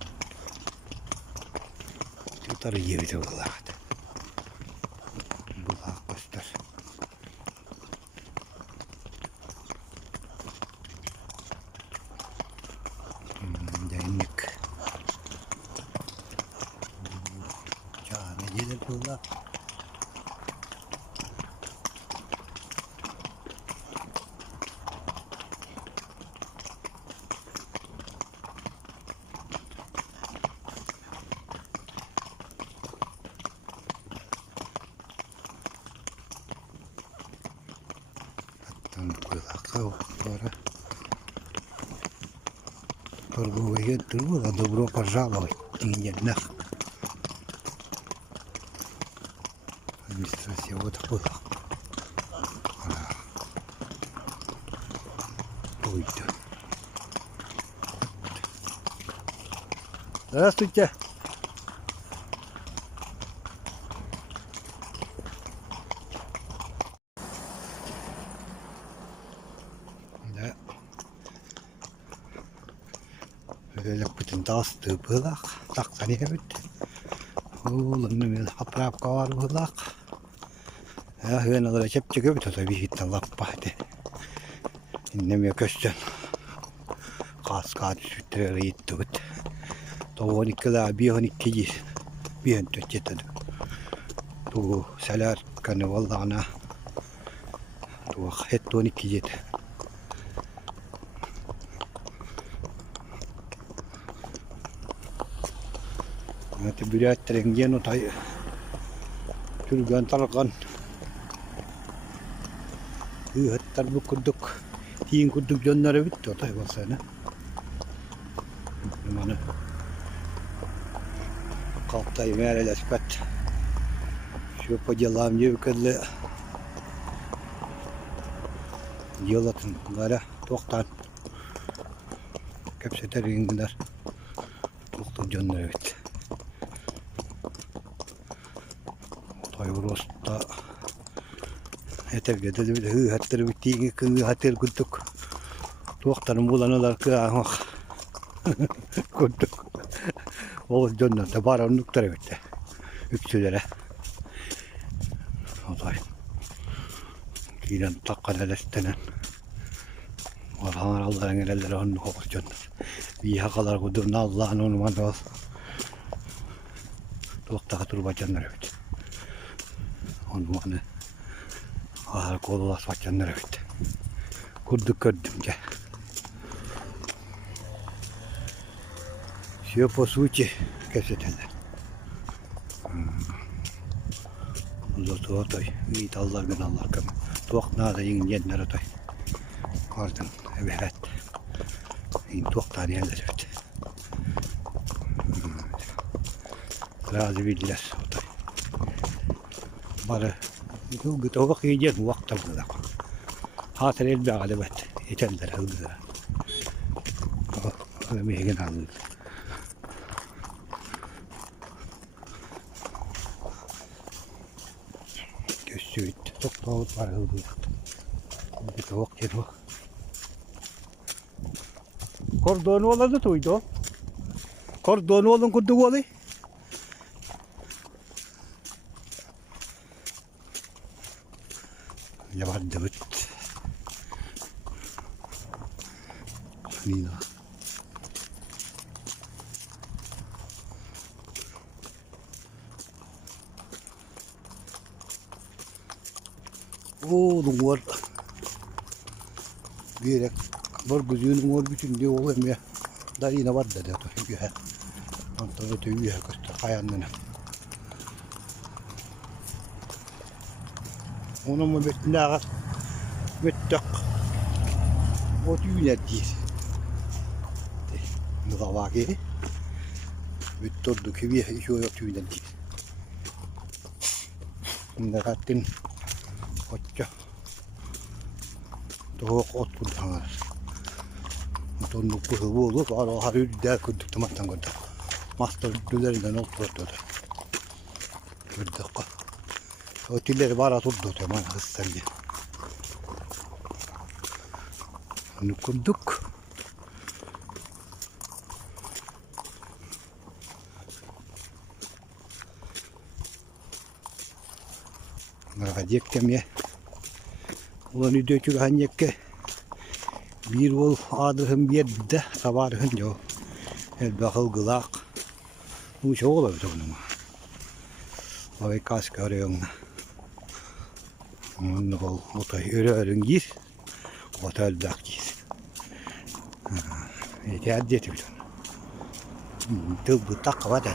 Тутары евде вылах. Вылах бастар. Дайник. Чаны делер вылах. Торговый агент было добро пожаловать. Нах. Администрация вот такой. Здравствуйте. Да. Böyle bütün dağıstı bılak, taksan evet. Oğlum ne haprap kavar bılak. Ya hıyan alıra çepçe gibi tabi hitten lappahdi. İnnemi köşten. Kas kaat süttere yitti bit. Toğun ikkila biyon ikkici. Biyon töçetedi. Tu salar kanı vallağına. Tu hetton ikkicet. Nanti biraatterin geno tai Türgän tarkan yhättar bukkuduk tiin kudduk jonnare vittu tai vasana mana kalktay määräläspät şu pojalam jevkelle yolatın gara toqtan köpseterin gidar toqtu jonnare vittu Toivosta Etergede de hı hattır bittiğini kığı hatır kuttuk. Tuğaktanın bulanılar kığı kuttuk. Oğuz döndü de bari onu nuktere bitti. Üksülere. O da kiiren takkana destenen. Varhaan Allah'ın elleri onu Oğuz döndü. Bir hakalar kudurna Allah'ın onu manı ol. Tuğakta turba canları bitti. Onu manı. Ahar kolulas vacanları bitti. Kurduk gördüm ki. Şu posuçi keseteler. Uzotu otoy. İyi dallar gün Allah kım. Tuğak nada yiyin yenler otoy. Ardın evet. İyi tuğak tane yerler bitti. Razı bildiler otoy. Barı. Gıtavak yiyecek vakta burada. Hatır elbe alebet. Yeterler hıldılar. Meygen aldı. Göçtü bitti. Çok tavuk var hıldı. Gıtavak yer o. Kordonu oladı tuydu. Kordonu olun kudu olayı. Yavardı bit. Nina. Oğlum var. Bir yere var gözünün var bütün diye olayım ya. Da yine var dedi. Gühe. Antalya'da tüyü ya göster. Ayağından. Onun mu betinde ağır. Bettek. O tüyü ne değil. Nıva geri. Bettordu ki bir işi o tüyü ne değil. Şimdi rahatın. Koçça. Doğuk ot buradan var. Tonluk bu hıvı olur. Var harı der kırdık tamaktan kırdık. Master dölerinden oturdu. Kırdık. Otilleri var oturdu hemen hızlandı. Onu kırdık. Merhaba kemiye. Ulan üdöçük hanyekke. Bir ol adırhın bir de sabarhın jo. El bakıl gılak. Bu şey olur sonunda. Abi kask arıyorsun. Onu ol otay örün gir. Otel bak gir. Yeterdi bir tane. Tıbbı takva da.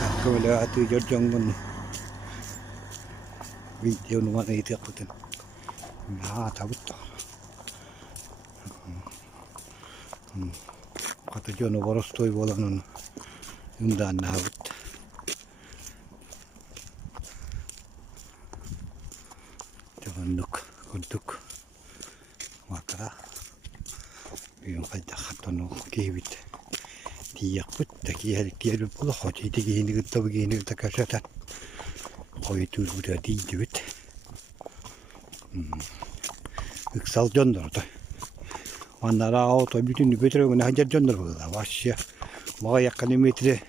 Takva le atı jorjongun. Video numara yaptın. Ya tabii. Kata jono vorostoy bolanın yundan navut. Tavanduk kurduk. Makara. Yung kayda katonu kibit. Tiyak put taki her kiyer pula hoci tigi ini kita begini kita kasatan. Kau itu sudah dijebit. Iksal jondor tuh. Onlara auto bütün götürüyor ne hacer jondor burada. Başya. Mağa yakın metre.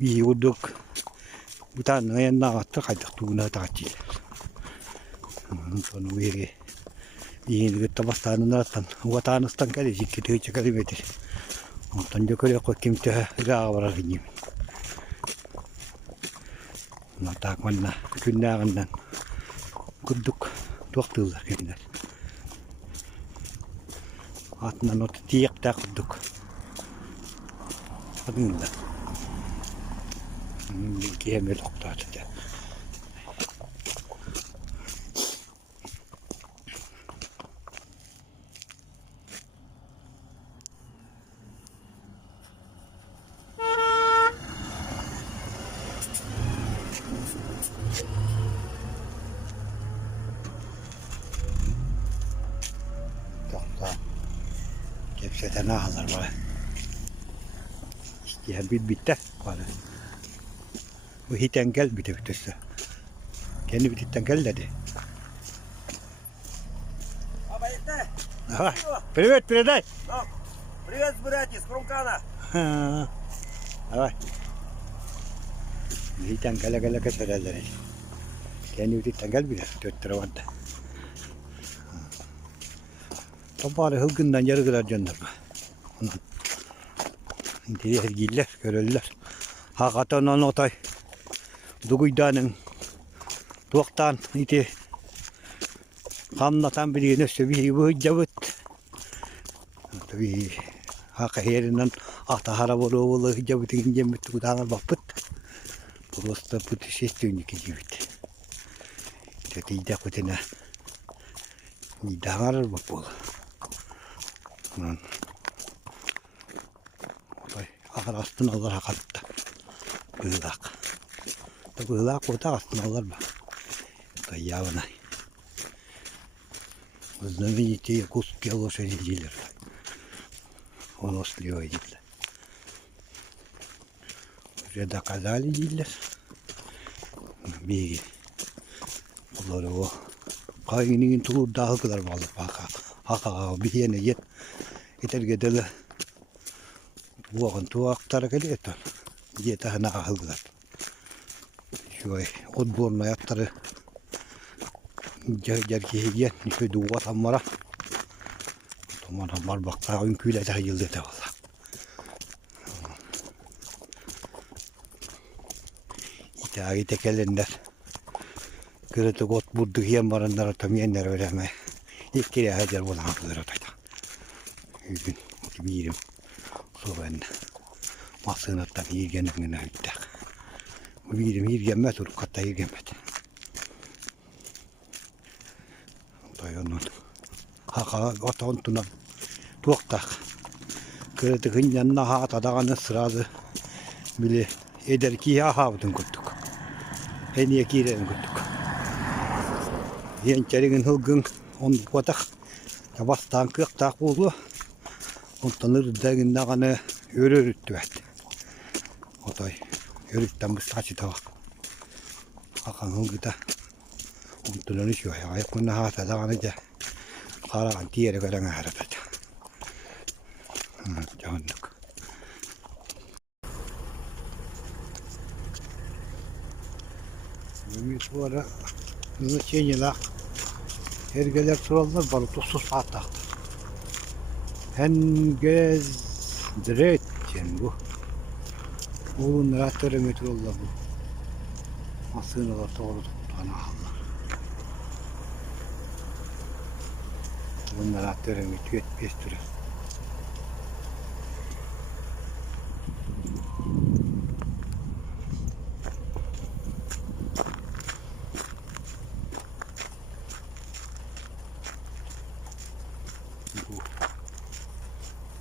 Bir yuduk. Bu tane yanına attı kaydık tuğuna tatil. Sonra bir yeni kita bastanın atan. Vatanıstan kaleci kita çakar metre. Ondan yukarı kimse gavara gideyim. Natak mana günlerden kurduk doktorlar geldiler. Atına not tiyak da kurduk. Adında. Kiyemel doktor dedi. Kepsete ne alır böyle. İsteyen bir bitti. Bu hiten gel bir de bitesi. Kendi bititten geldi de. Ага. Привет, передай. Привет, братья, с Крумкана. Давай. Bititten gele keserler. Kendi bititten gel bile. 4 lira vardı. Sabahı hılgından yarı kadar jandarma. İnteriyer giller, görürler. Hakikaten onu otay. Duguydanın tuoktan iti kamnatan birine söbi bu javut. Tabi haka yerinden ahta harabolu oğlu javutin jemmet kudanar bakpıt. Просто путешественники живут. Это ида кутена. Не дагар бапол. Ой, агар астын алар акатта. Быйлак. Быйлак ота астын алар ба. Явно. Знаменитые куски лошади дилер. Выносливые дилер. Уже доказали дилер. Беги. Олар о. Кайгинин туу дагы кылар балып ака. Ака бияне ет. Этерге деле. Буаган туактар келет. Ете хана кылгылар. Şöyle odborna yatları gergeyen şöyle duva tamara tamar bakta oyun küyle de yıldı da valla. İtari tekelenler. Kırıtı got burdu hiyem varanlar tamiyenler öyleme. İlk kere hacer bulan akılır otayda. Yüzün birim. Soğan. Masınattan yirgenengine üttek. Birim yirgenmez olur katta yirgenmez. Dayanın. Haka otontuna tuoktak. Kırıtıkın yanına hatadağını sırası bile eder ki ya havdun kuttuk. En iyi kirenin kuttuk. Yençerinin hılgın onu kuatak. Yabastan kıktak oldu. Ontanır dağın dağını örürüttü et. Otay. Yörükten bir saçı da bak. Hakan hılgıda. Ontanır şu ya. Ayaklarına hata dağını da. Karan diğeri veren hareket. Canlık. Ümit bu ara şeyler hergeler sorarlar balık tuzsuz patlak. Hengez diretçen bu. Oğlun rahatları metrolla bu. Asığınalar doğru tutana Allah. Bunlar rahatları metro etmez türü.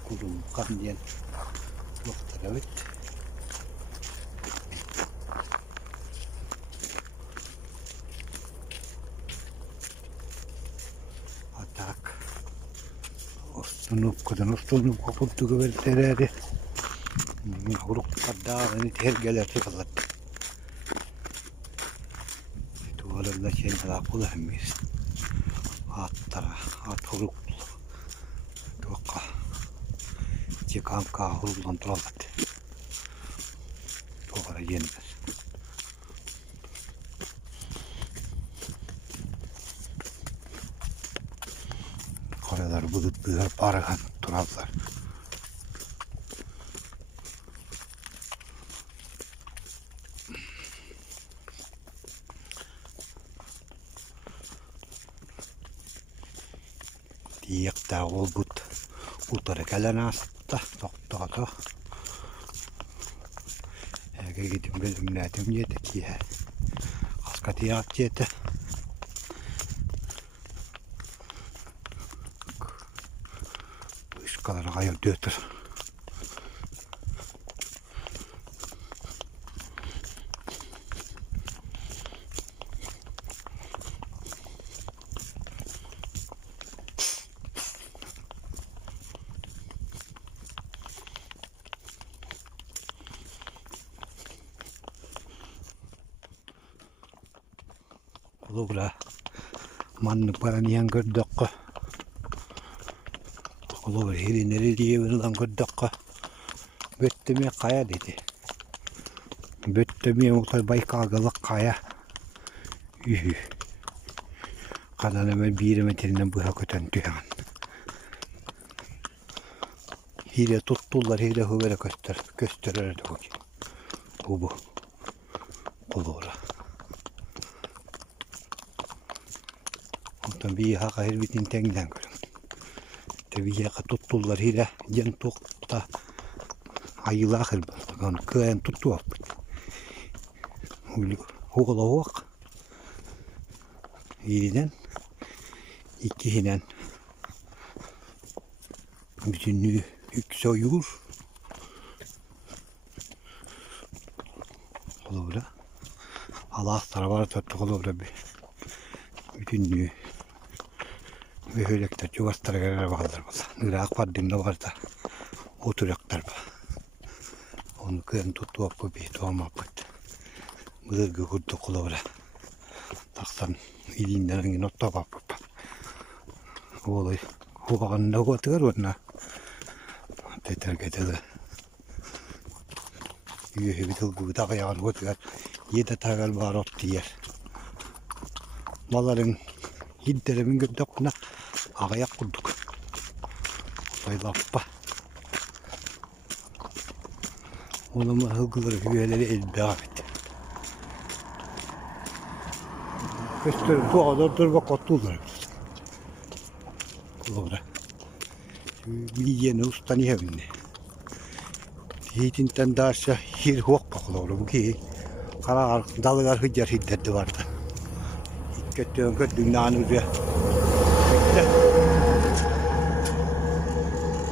Kurum kamyen doktor evet. Atak. Ostunup koputtu göverteleri. Huruk kadar ni tergeler tıkalat. Tuvalarla şeyler akılamayız. Attara, at huruk. Tuakka. Çıkanka huruklan turalat. Tuakara yenmez. Koreler bulut paragan turallar. Diyekta ol but utarı gelen hasta doktora. Ege gidip bölümledim yedik ya. Askati yapacağız. Şu kadar ayol dötür. Kulubra manlık bana niyen gördük. Kulubra hirinleri diye verilen gördük. Göttüme kaya dedi. Göttüme muhtar Baykalgalık kaya. Ühü. Kadan hemen 1 metreden bu hakikaten tüyen. Hile tuttular, hile hüvere gösterirdi bu. Kulubra. Ondan bir haka her bitin tengden görün. Tabi haka tuttular hile yen tukta ayıla ahir buldu. Onu kıyan tuttu yaptı. Oğla oğak. Hileden iki hinen bütünlüğü yüksoyur. Kulubra. Allah tarafı tuttu kulubra bir. Bütünlüğü ve höylekler cuvastara kadar vardır bu. Irak Paddim'de var da oturaklar bu. Onu kıyın tuttu yapı bir doğum yapıt. Mıdırgı kurdu kulubra. Taksan ilinden hangi notta yapıp. Oğlu huvağında huvağıtıgar ona. Teter getedi. Üyehe bir tılgı bir tağı yağını huvağıtıgar. Yedi tağal var ot diyer. Malların hidderimin gördük ona ağayak kurduk. Baylappa. Onun hılgıları hüyeleri el devam etti. Gösterim doğalar dur bak otlular. Kulubra. Bir yeni ustanı evinde. Hiçinden daha aşağı hir hok kulubra. Bu ki kara dalılar hıcar hiddeti vardı. Kötüyün kötüyün nanırıyor.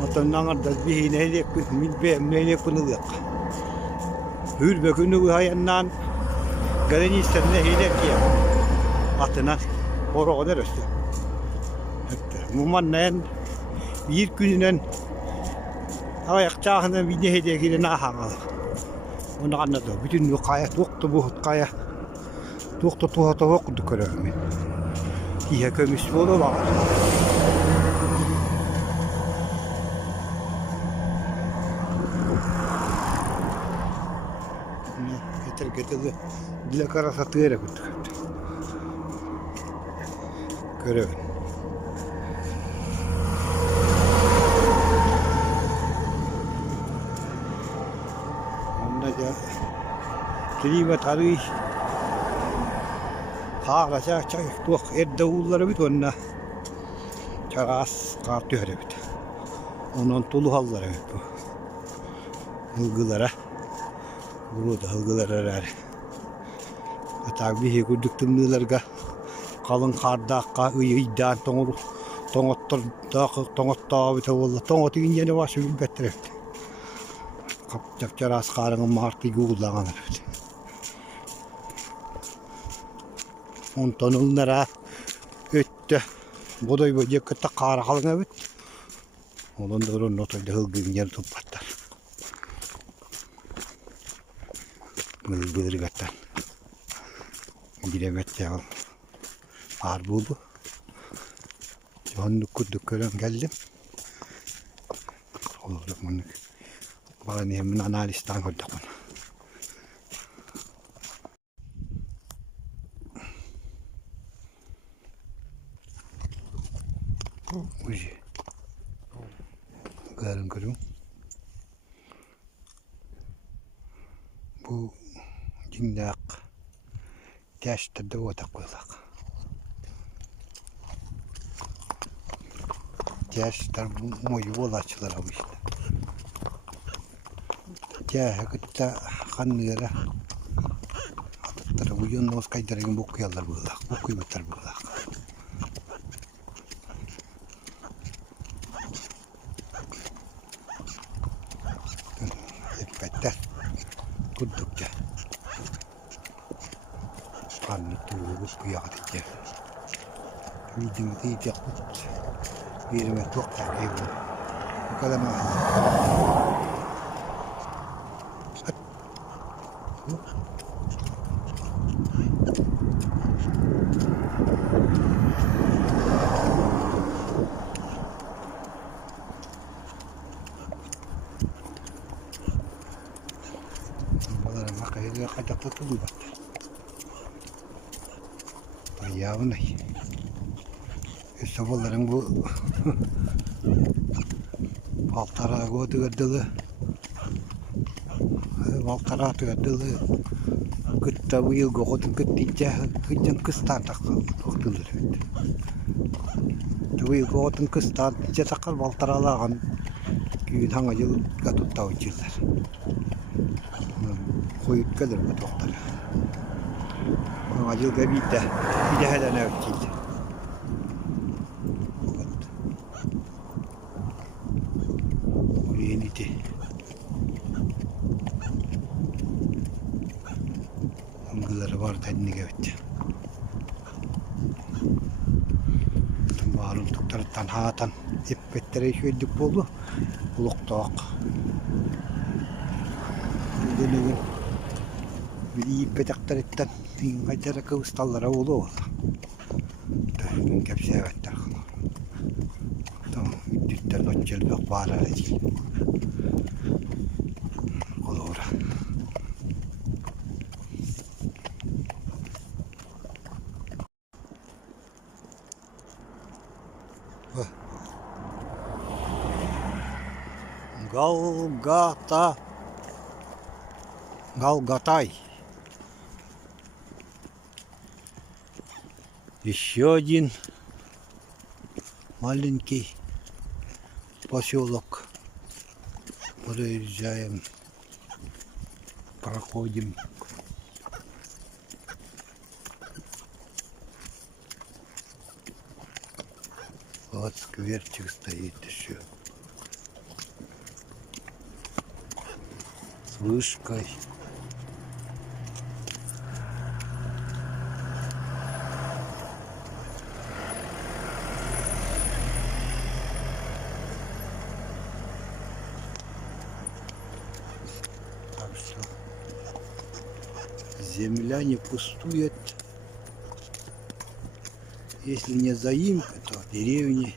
Otan nanırda bir hineyle milbeğimleyle kınılıyor. Hülbe günü hayandan gelen isterine hile diye. Atına horo kadar üstü. Mumannayan bir gününden ayak çağından bir nehede giren ahangalı. Onu anladı. Bütün bu kaya doktu bu kaya. Doktor tuhata okudu körüğümü. İyi kömüş bolu var. Getirdi. Dile karasa tığıra kutu. Körüğüm. Ondan ya klima tarih Ağaca çay tuğ erdavulları bit onna çaras kartıyor bit. Onun tulu halları bit bu. Hılgılara. Burada hılgılara rer. Hatta bir hekuduk tımlılarga kalın kardakka ıyıdan toңoттоо bit oğlu. Toңotu yeni başı bir better bit. Kapacak çaras karının martı yuğulanır bit. Ondan onlara öttü. Bodoy böcek kıta kara kalın bit. Onun da onun otoyda hılgın yer toplatlar. Hılgıdır gatan. Gidemet ya. Ağır buldu. John kuduk körüm geldim. Olur bunu. Bana hemen analistan koyduk bunu. Uji. Garın kırım. Bu cindak yaşta da otak koyulak. Yaşlar moyu olaçlar abi işte. Ya kıtta kanlılara atıtları bu yönde os kaydarın bokuyallar bulak. Bokuyu biter bulak. Better. Kurdukça. Kanlı tuğu kuyağı diye. Videomu değil yapıp birime çok takayım. Bu kadar mı? так климат. Явний. І соболарың бұл 1,5 года өділі. 1,5 өділі. Күтті бұйылғы қотын күттейте күттен күстан таққыл ұқтылыр. Бұйылғы қотын күстан тіте таққыл 1,5 алаған күйін хаңа жыл ғатуттауын жылдар. Қойып кәдір бұт оқтары. Хаңа жылға бейді әлін өттейді. Үйенеде. Үңгілері бар тәдінеге өтті. Барын тұқтарыттан хағатан еппеттері шөйдік болды. Ұлықтақ. Үнденеген бір еппетақтарыттан қайтары қығысталлара олы олы. Тәйін кәпсе әвәттер қылы. Үттіктер нөтчелбек бар әрі дейін. Қолы ұра. Галгатай. Еще один маленький поселок. Проезжаем, проходим. Вот скверчик стоит еще. С вышкой. Так что земля не пустует. Если не заимка, то деревни.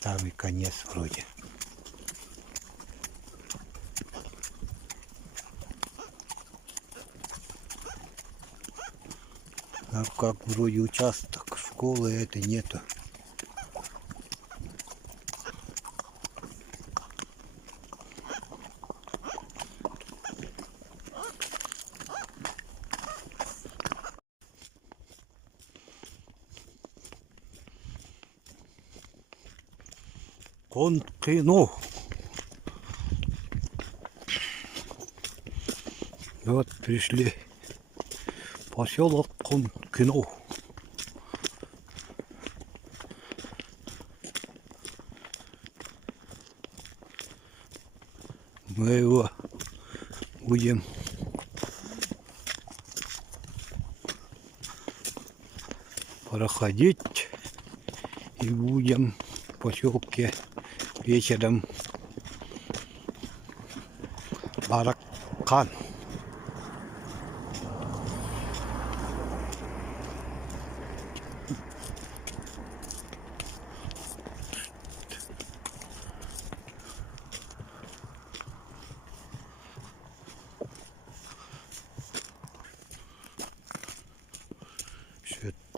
Там и конец вроде. А как вроде участок школы это нету. Конкино. Вот пришли в поселок Конкино. Мы его будем проходить и будем в поселке вечером Баракан.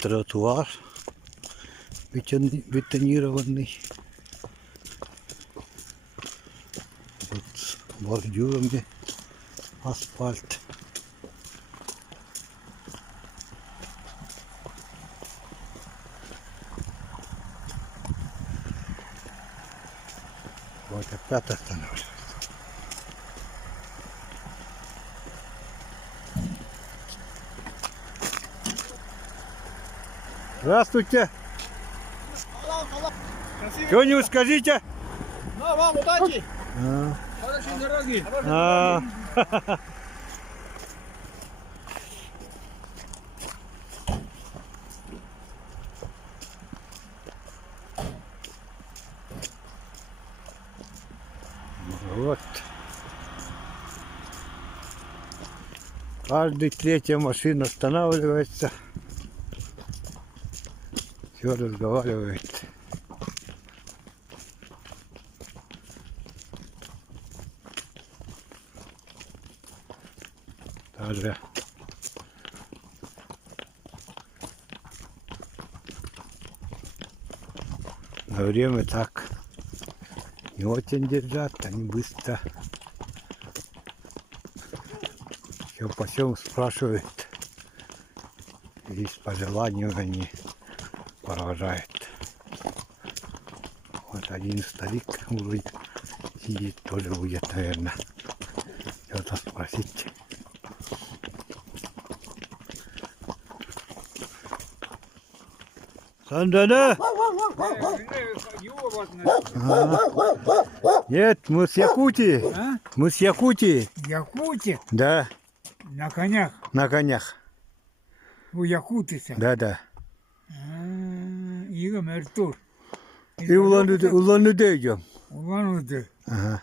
Тротуар бетонированный. Вот с бордюрами асфальт. Вот опять останавливается. Здравствуйте. Что-нибудь скажите? Вам удачи! А. Хорошей дороги. А. Вот. Каждый третья машина останавливается. Все разговаривает. Даже на время так не очень держат, они быстро все по всем спрашивают, и с пожеланием они поражают. Вот один старик вроде сидит, тоже будет, наверное, что-то спросить. Сандана? Нет, мы с Якутии. А? Мы с Якутии. Якутия? Да, На конях. на конях. У якутица. Да. Игорь Тур. И Улан-Удэ идем. Улан-Удэ. Ага.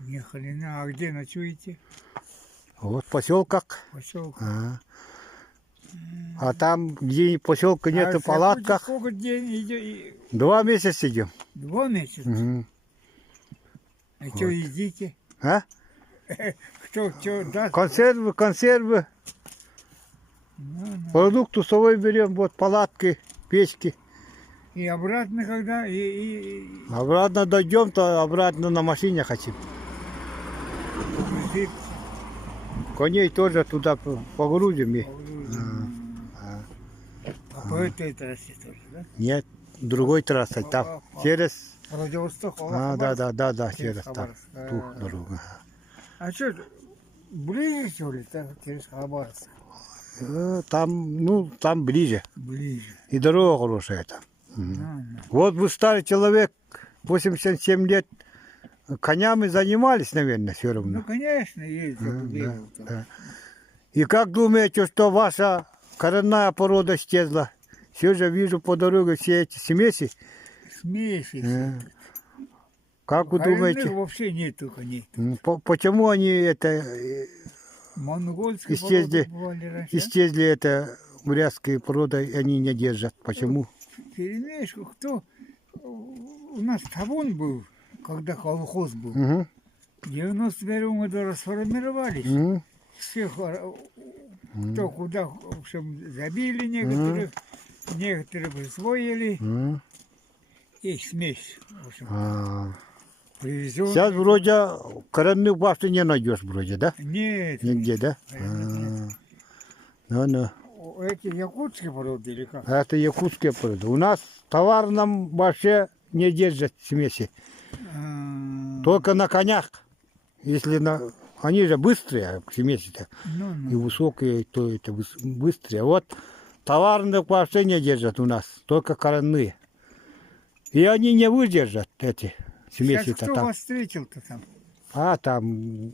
Ехали на, а где ночуете? Вот в поселках. Поселок. Ага. А там, где поселка нету, в палатках, Сколько дней идет? 2 месяца идем. 2 месяца. Мгм. А что едите? А? Кто даст? Консервы. Продукты с собой берем, вот палатки, печки. И обратно когда? Обратно дойдем, то обратно на машине хотим. Жить. Коней тоже туда погрузим. А по этой трассе тоже, да? Нет, другой трассой, там через... Владивосток. Да, через Через там, Хабаровск. ту дорогу. А что, ближе что ли, так, через Хабаровск? Там ближе. Ближе. И дорога хорошая там. Да. Вот вы старый человек, 87 лет, конями занимались, наверное, все Ну, равно. конечно, ездил, бегал. там. Да. И как думаете, что ваша коренная порода исчезла? Все же вижу по дороге все эти смеси. Смеси. Как вы думаете, Вообще нету коней. почему они Монгольские исчезли, породы бывали раньше. исчезли это бурятские породы, они не держат? Почему? Перемешку, кто? У нас табун был, когда колхоз был. Мгм. В 91 году расформировались. Мгм. Всех, кто куда, в общем, забили некоторых, некоторые присвоили. Мгм. И смесь, в общем, А. привезен. Сейчас вроде коренных вообще не найдешь вроде, да? Нет, Нигде, да? Ну. эти якутские породы или как? Это якутские породы. У нас товар нам вообще не держат смеси. Только на конях. Если они же быстрые, смеси-то. И высокие, то это быстрые. Вот товарных вообще не держат у нас. Только коренные. И они не выдержат, эти Сейчас смеси-то кто там. вас встретил-то там? А там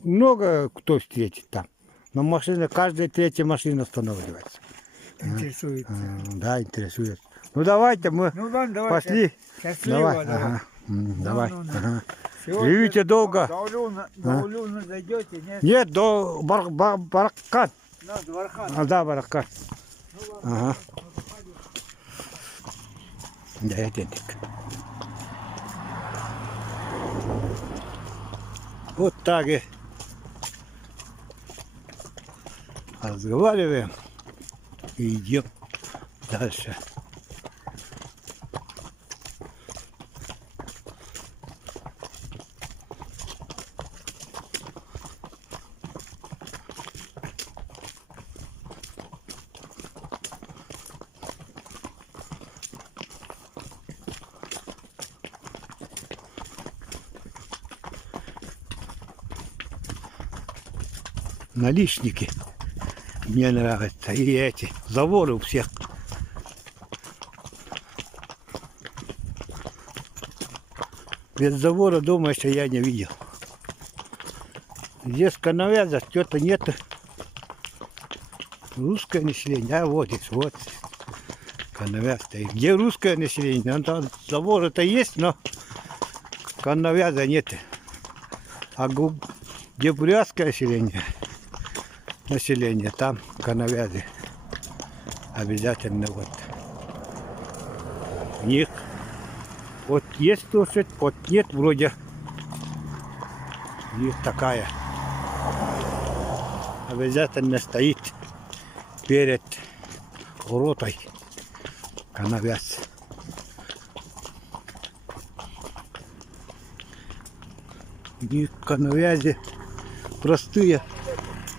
много кто встретит там. Но машина, каждая третья машина останавливается. Интересует. Да, интересует. Ну давайте мы Ну ладно, давай. пошли. Счастливо, Давай. давай. Ага. Давай. Ну. Ага. Всего Живите долго. До Улюна дойдете, нет? Нет, до Баракат. На Дворхан. Да, Баракат. Ага. Да, это так. Вот так и разговариваем и идем дальше. Наличники мне нравятся, и эти заводы у всех. Без забора дома еще я не видел. Здесь канавяза, что-то нет. Русское население, а вот здесь, вот. Канавяз стоит. Где русское население? Ну, там забор-то есть, но канавяза нет. А где бурятское население, там канавязы. Обязательно вот. У них вот есть лошадь, вот нет вроде. У них такая. Обязательно стоит перед воротой канавяз. У них канавязи простые.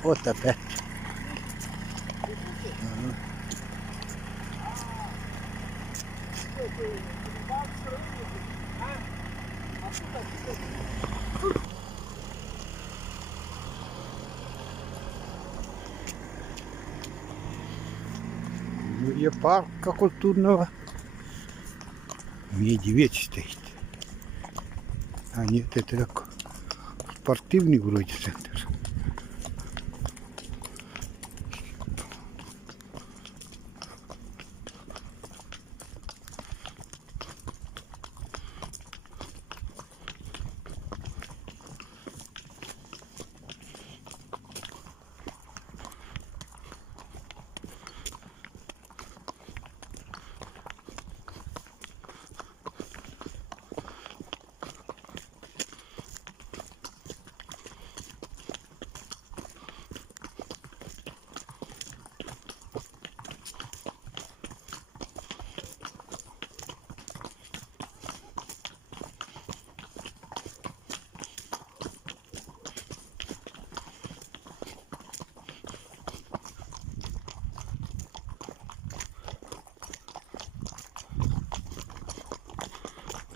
Вот опять. Где парка культурного. Медведь стоит. А нет, это такой спортивный вроде центр.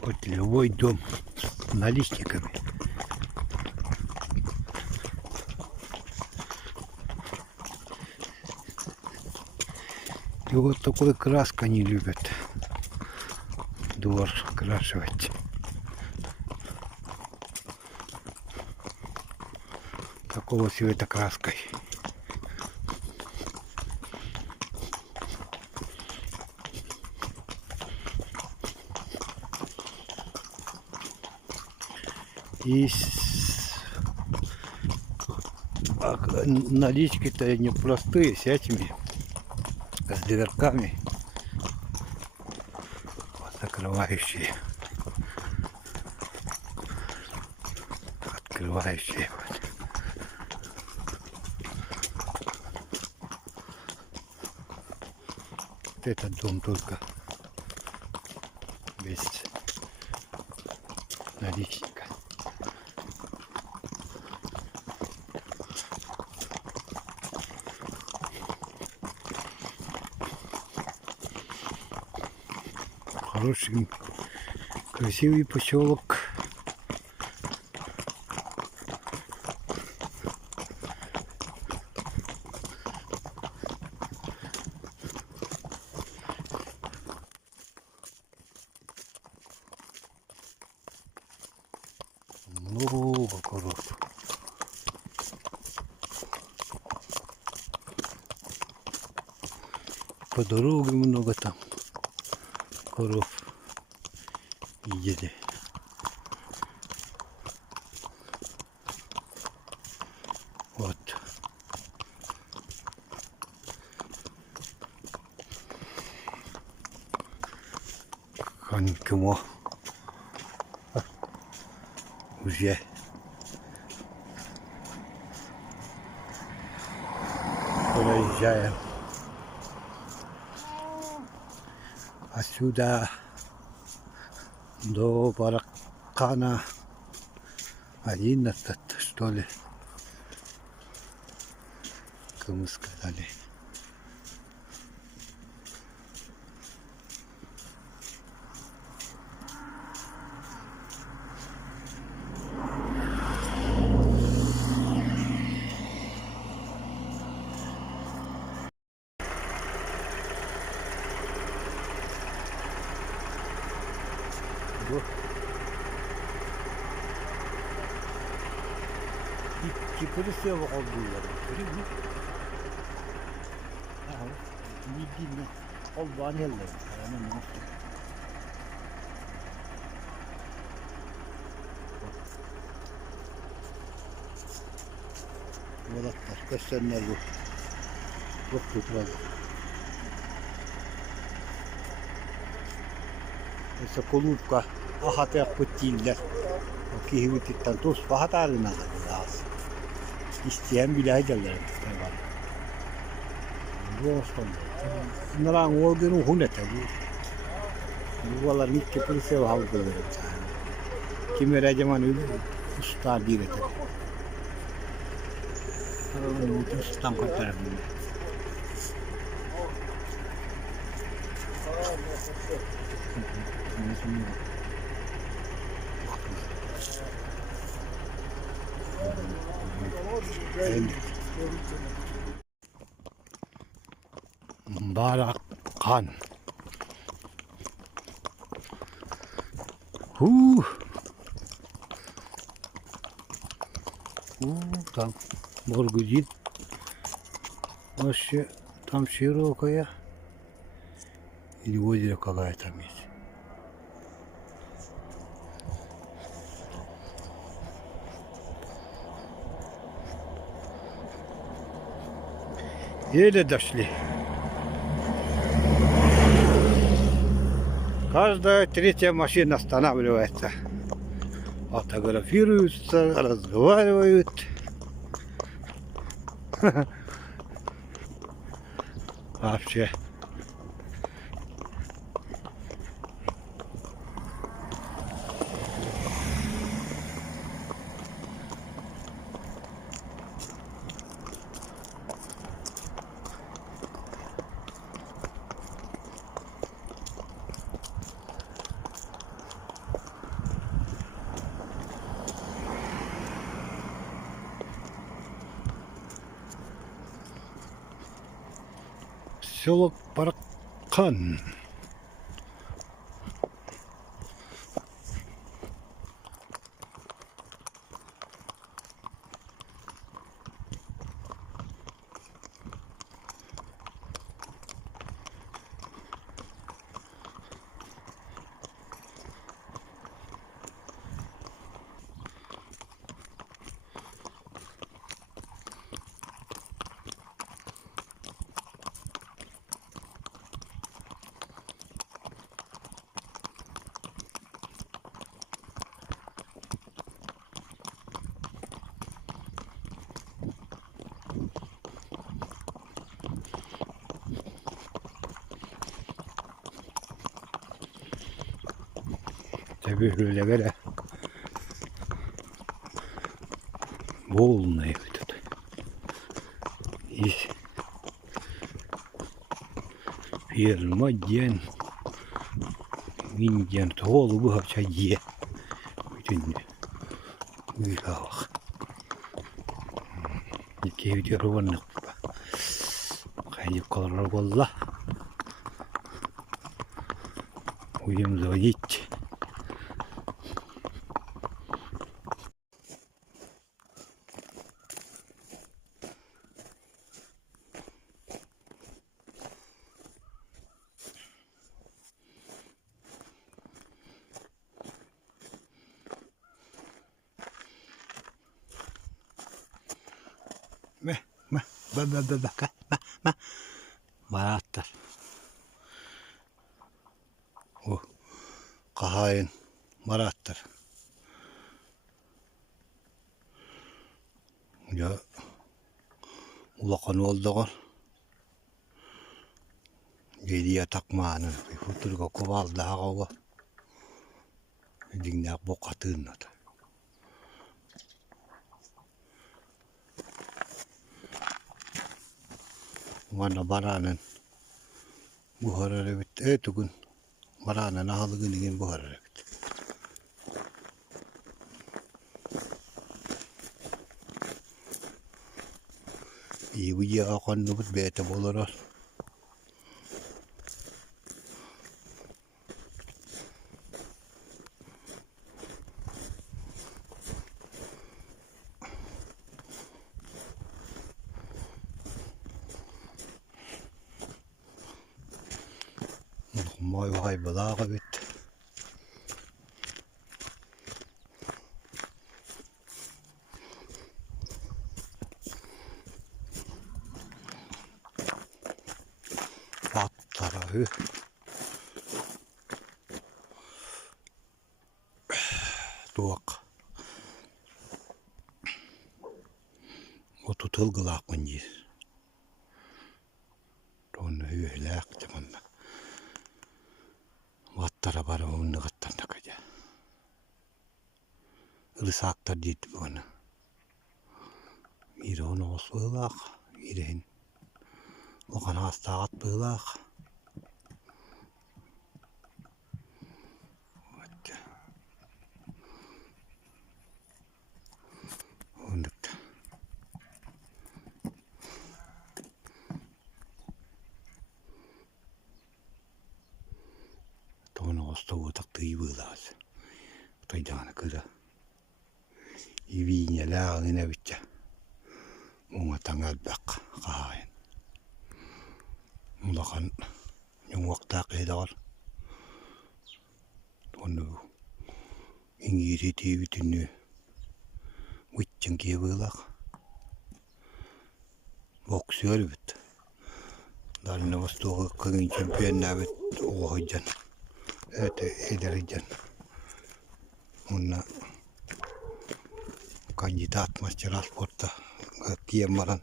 Гостевой дом с наличниками. И вот такой краска не любят. Двор крашивать. Такого цвета краской. И налички-то не простые, с этими, с дверками, вот, закрывающие, открывающие. Вот. Вот этот дом только без наличника. Хороший, красивый поселок. Много коров. По дорогам много там коров едет. Вот. Ханкимо. Уже проезжаем. Отсюда до Баракана 11, что ли, кому сказали. İki polis yok oldular. Görüyor musun? Aha. Bildiğin oldu anneler. Hemen nasıl? Muratlar, gösterenler bu. Çok tutuyor. Essa kolukka ahata kutilla. Kihivitittan tus pahatarina taas. İsteyen bile hajalar var. Roston. Nalang organu huneta bu. Bu valar nikke polise havluları. Kimera zaman öyle usta direte. Arabanın ustan kurtarabilir. Barakan. Там Бургудин. Вообще там широкая. Или озеро какая-то есть. Еле дошли. Каждая третья машина останавливается. Фотографируются, разговаривают. Вообще. Село Паркан. Tabii öyle böyle волны тут есть пермаден Индиан голубы гавчаде bütün uyuyor. İki video varlık. Kayıp kalırlar valla. Uyum zavadit. Marattar. O kahayın marattar. Ya ulakan oldu. Geriye takmanı. Bir futurga koval daha kova. Dinler bokatın adı. Mana baranen buharı bitti. Etugün baranen ahalı günün buharı bitti. İyi bu ya akan nubut bete bolor. Мой вай балага бит. Аттары. Туак. Оту тылгылақ мындис. Тоны үйеләк жаманна. Аттара бары онны қаттанда қайда. Ылысақтар дейді оны. Мирі оны осы бұлақ. Миріхін. Оған астағат бұлақ. Ондықта. Тоны оста отақты бұлағыз. Тайдағаны күді. Ивине лағын әбітті. Оңа таңал бәқ қағайын. Мұлақан ең уақытақ едағар. Тоны еңгері тейбітіні өттен кей бұлақ. Боксер біт. Дальна Востоғы қығын чемпион әбіт оғыджан. Это Эдерджан. Он кандидат мастера спорта. Кием маран.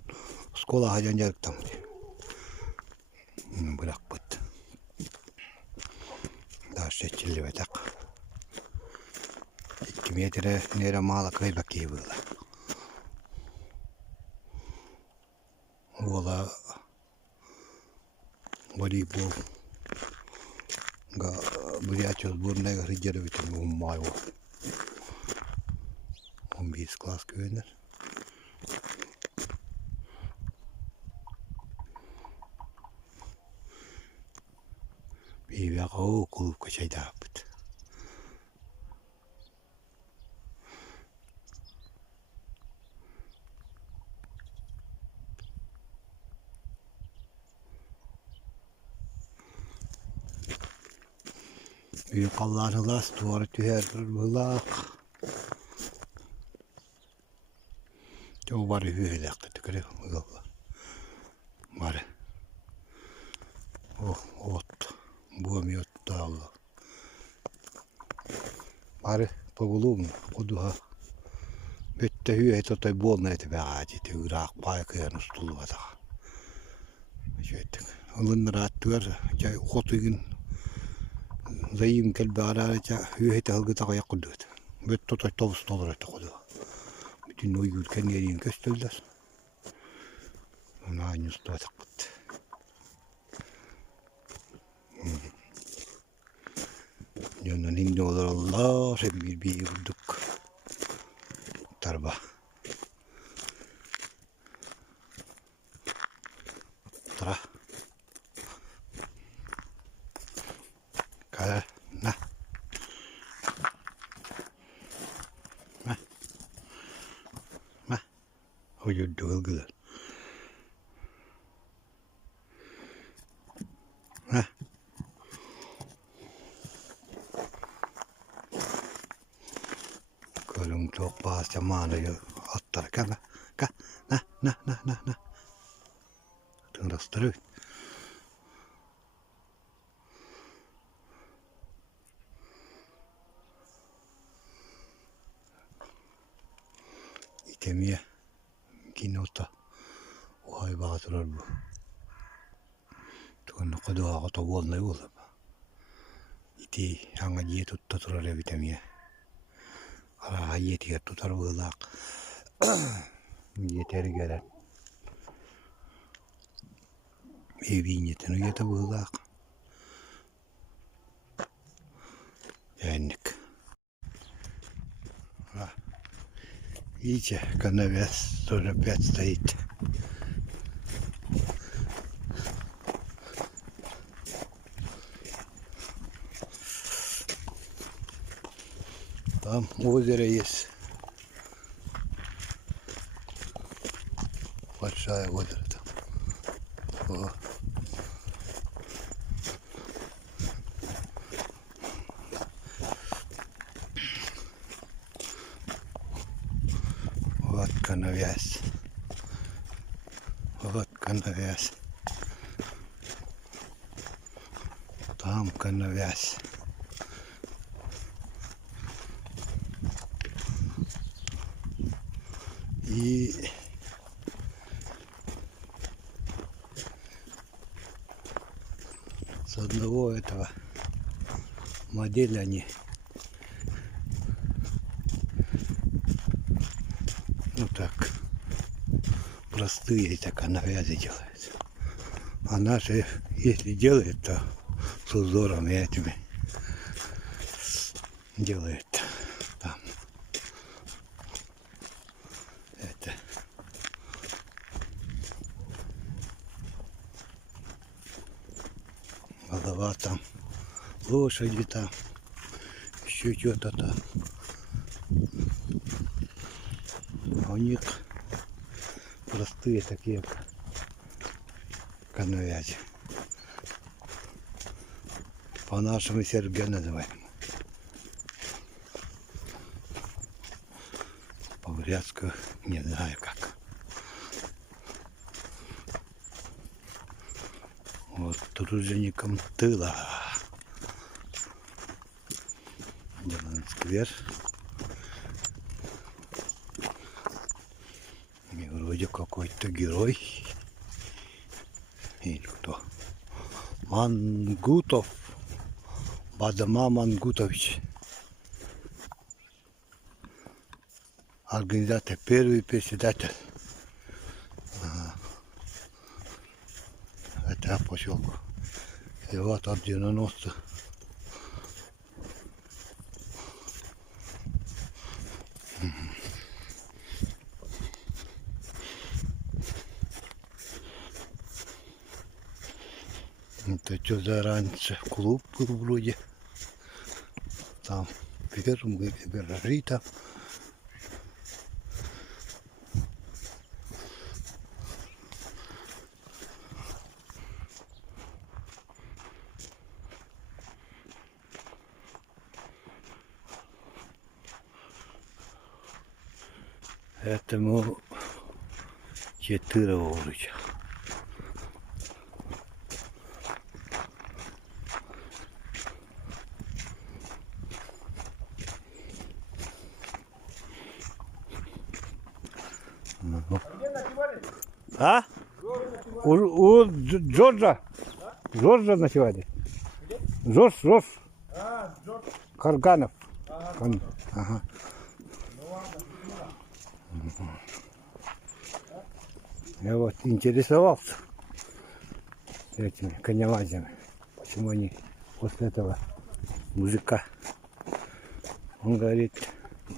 Школа хаджан жарып там. Бірақ бұд. Даш шетчілі бәтақ. 2 метрі нері малы қайбақ кей бұлы. Ола волейбол. Бурятия сборная гридера битен умайо. 11 класс кöyünler. Bir o kulüp kaçaydı yapıt. Büyük Allah'ın last duvarı tüher bulak. Çok var hüyelekte tükürü Allah. Var. Oh ot. Буомиот Allah. Var pagulum kuduha. Bette hüye totai bolneet väääti tyyraak paikojen stulvata. Şöyle. Alınlara attılar. Çay otuygin. Zayım kelbe ararca hüye talgıta kayakudut. Bette totai tavus dolara takudu. Bütün o yürken yerin köstüldür. Ona aynı usta takut. Yanına indi olur Allah hep bir yurduk. Tarba. Tara. Kaya na. Ma. Ma. O yurdu ılgılar. Ha. Kölün çok bazı zamanı atlar kama. Ka. Na. Tınrastırır. İtemiye. Kinota. Vay bağıtırır bu. Tuonne kodoa kotovuolna juhlapa. Iti hanga jietutta turare vitamia. Ala jieti jattu tarvuilaq. Jietergärän. Ei viinjetenu jeta vuilaq. Jännik. Itse kannavias tuonne pätstä itse. Там озеро есть. Большое озеро там. О. коновязь. Вот коновязь. Там коновязь. И с одного этого модели они, ну так, простые так коновязи делаются. А наши, если делают, то с узорами этими делают там. Это голова там, лошади там, еще что-то там. А у них простые такие коновязи. По-нашему серьги называем. По-бурятску не знаю как. Вот труженикам тыла. Делаем сквер. И вроде какой-то герой. Или кто? Мангутов. Бадама Мангутович. Организатор, первый председатель этого поселка. И вот от 90-х. Это что за раньше клуб был вроде. Там фермы, гаражи там. Этому 4 вулиця. А? У Джорджа. Джорджа на сегодня. Джордж. Карганов. Ага. Я вот интересовался этими коневазами, почему они после этого мужика. Он говорит,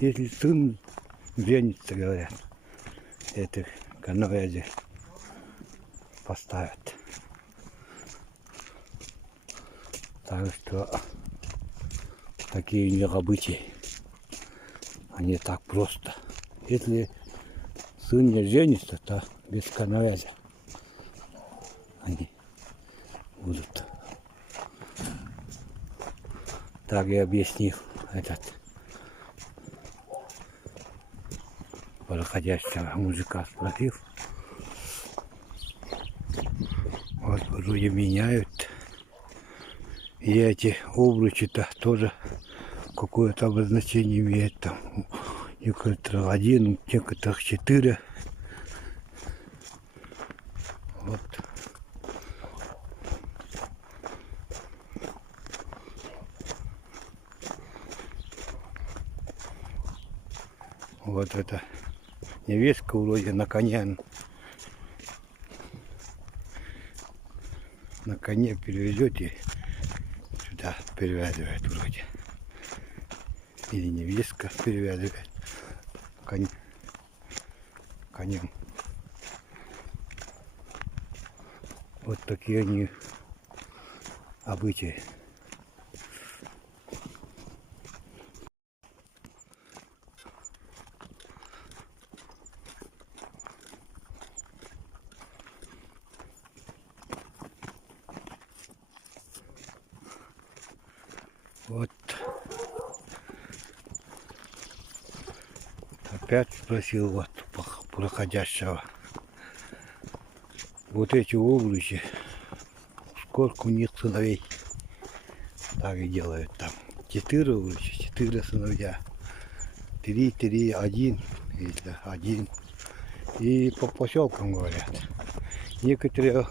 если сын женится, говорят, этих коновязи поставят. Так что такие у них обычаи. Они так просто. Если сын не женится, то без коновязи они будут. Так я объяснил этот проходящего мужика, спросил. Вот вроде меняют. И эти обручи-то тоже какое-то обозначение имеют. Там некоторых 1, некоторых 4. Вот. Вот это невестка вроде на коне. На коне перевезете, сюда перевязывает вроде. Или невестка перевязывает конем. Вот такие они обычаи. Вот. Опять спросил, вот проходящего. Вот эти овощи, сколько у них сыновей. Так и делают там. 4 овощи, 4 сыновья. 3, 3, 1 или 1. И по поселкам говорят. Некоторые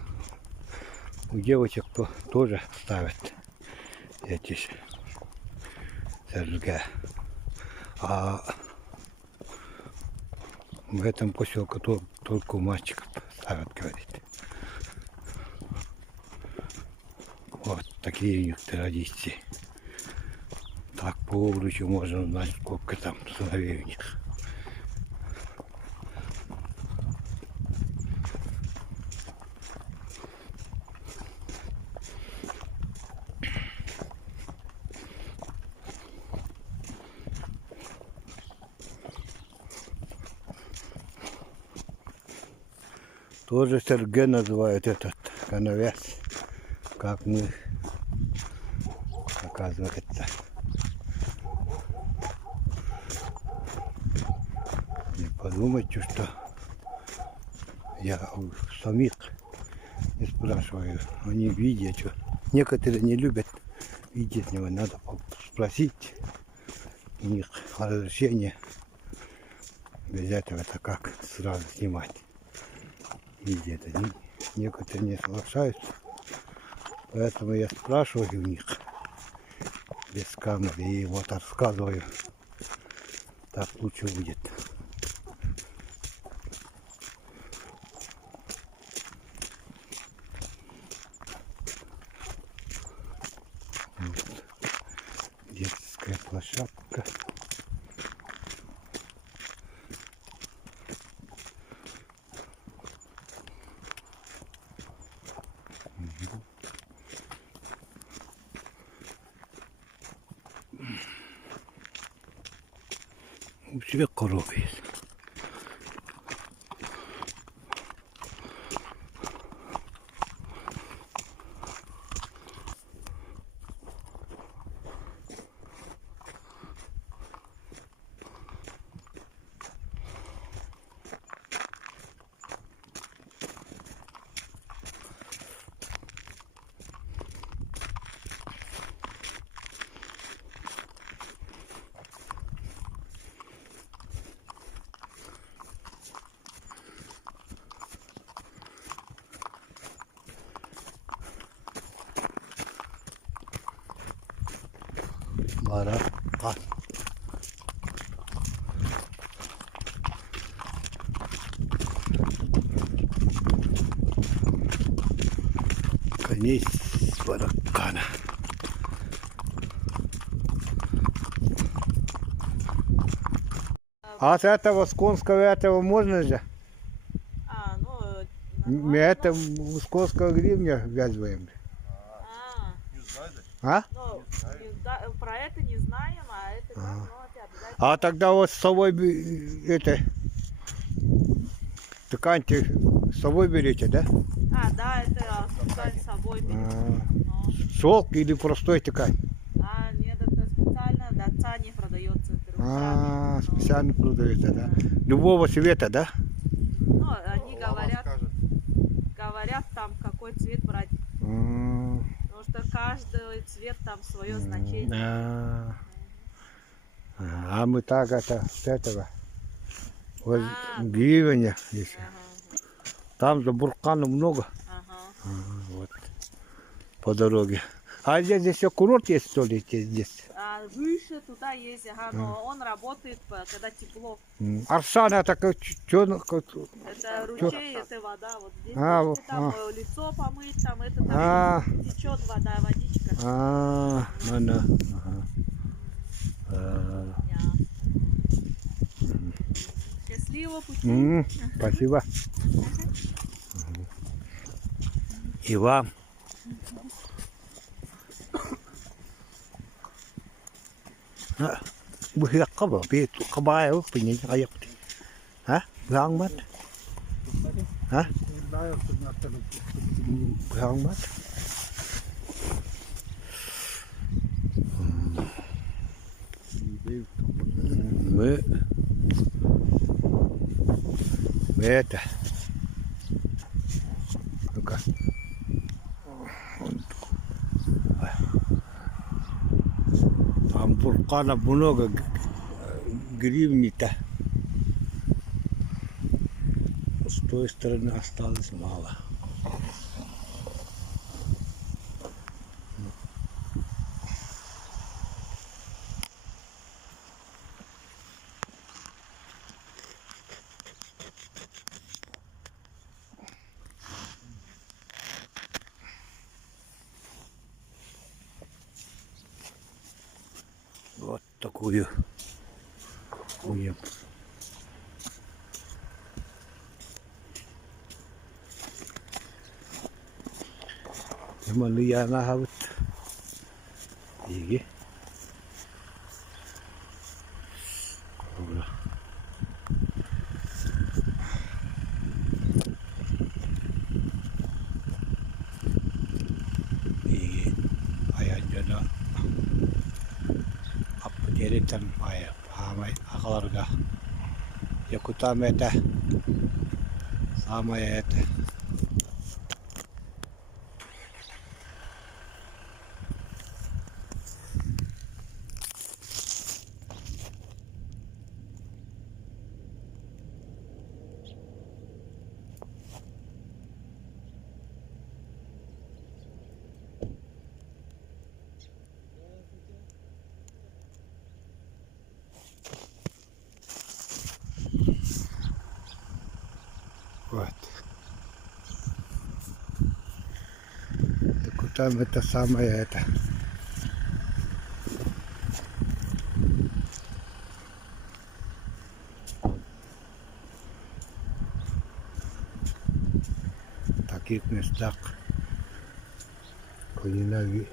у девочек тоже ставят эти СЖГ. А в этом поселке только у мальчиков ставят, говорит. Вот такие у них традиции. Так по овощу можно узнать, сколько там сыновей у них. Тоже СРГ называют этот коновяз, как мы, оказывается. Не подумайте, что я у самих не спрашиваю, они видят, что некоторые не любят видеть него, надо спросить у них разрешение. Без этого это как сразу снимать. Видят, они некоторые не соглашаются, поэтому я спрашиваю у них без камеры и вот рассказываю, так лучше будет. Вот. Детская площадка. У тебя коровы есть. Барабан. Конец барабана. А с этого, с конского этого можно же? Мы это с конского гривня ввязываем. А? Ну, про это не знаем, а это как, ну, это обязательно. А тогда вот с собой это ткань с собой берете, да? Да, это ткань с собой берем. Шелк или простой ткань? Нет, это специально для ткани продается. Специально продается, да? Любого цвета, да? Ну, они говорят там, какой цвет брать. Потому что каждый цвет там свое значение. А мы так это с этого вот гривня здесь. Там за бурканом много. Вот по дороге. А здесь еще курорт есть, что ли, здесь? Выше туда есть, но он работает, когда тепло. Аршана такая, что? Это ручей, это вода. Вот здесь там лицо помыть, там это там течет вода, водичка. Счастливо пути. Спасибо. И вам. Bữa có bảo biết có bài ở bên này hay hả ngon mất hả ngon mất мы это. Ну-ка. Там вулканов много, гривни-то. С той стороны осталось мало. Вот такую будем. Manuya na hawit. Sige. Wala. Sige. Ayan dyan na. Apajeritan paya. Pahamay akalarga. Yakutamete. Samayete. Вот. Так вот там это самое это. В таких местах коня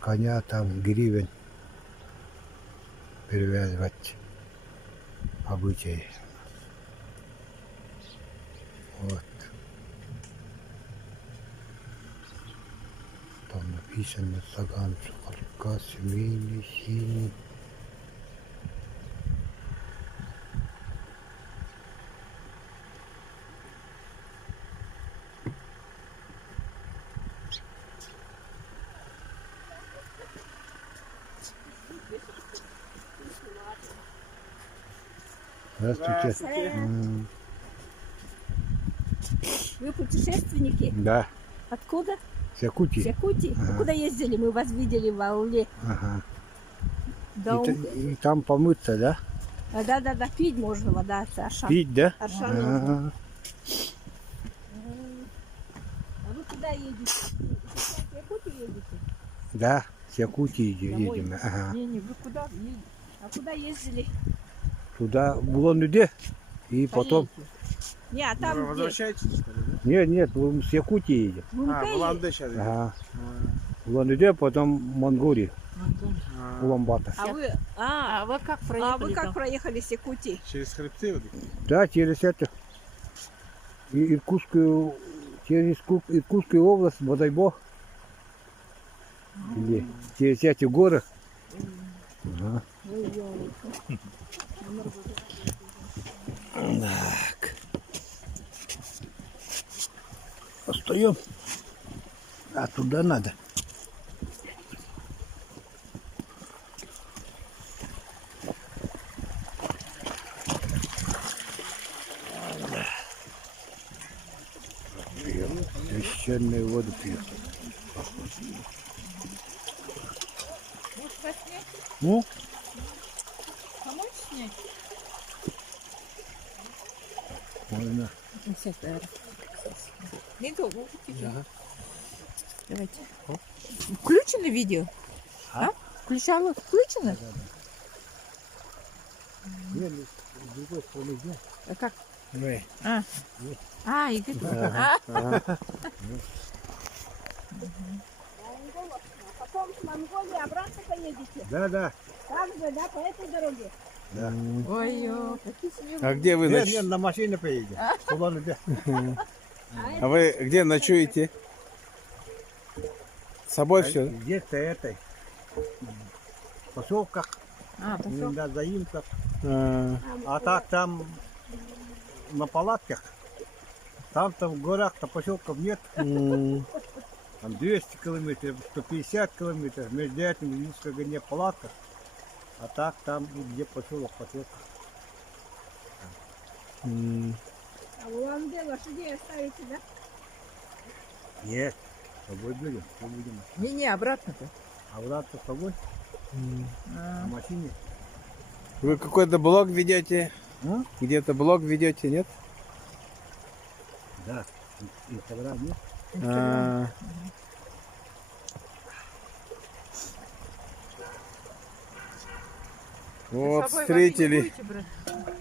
коня там гривен перевязывать обычай. Вот. Там написано Саган Сухарка, семейный, синий. Здравствуйте. Вы путешественники? Да. Откуда? С Якутии. С Якутии? Ага. Вы куда ездили? Мы вас видели в ауле. Ага. Да, И там помыться, да? да, пить можно вода, это Аршан. Пить, да? Аршан. Ага. А вы куда едете? Сейчас в Якутию едете? Да, с Якутии Домой? едем. Ага. Не, вы куда едете? А куда ездили? Туда, в Улан-Удэ, и потом... Не, а там где? Возвращаетесь, что ли, да? Нет, мы с Якутии едем. В Улан-Удэ В Улан-Удэ сейчас. Ага. В Улан-Удэ, потом Монголия, Улан-Батор. А вы как проехали? А вы как проехали с Якутии? Через хребты вот эти? Да, через это... Через Иркутскую область, Бодайбо. Или через эти горы. Ага. Так. Остаем. А туда надо. Священную воду пьют. Ну? Помочь снять? Можно. Давайте. Включено видео? А? Включало? Включено? Нет, с другой стороны нет. А как? Ой. Игорь. Потом с Монголии обратно поедете? Да. Так же, да, по этой дороге? Да. Ой-ой, какие семьи. А где вы Нет, на машине поедем. В Улан-Удэ. А вы где ночуете? С собой все? Где-то этой. В поселках Иногда заимка. А, А так там на палатках, там в горах-то поселков нет. Там 200 километров, 150 километров. Между этим несколько не палатка. А так там где поселок. А вы вам где лошадей оставите, да? Нет, с собой будем. Не, обратно-то. А обратно с собой? На машине? Вы какой-то блог ведете? А? Где-то блог ведете, нет? Да. Инстаграм нет? А, вот, встретили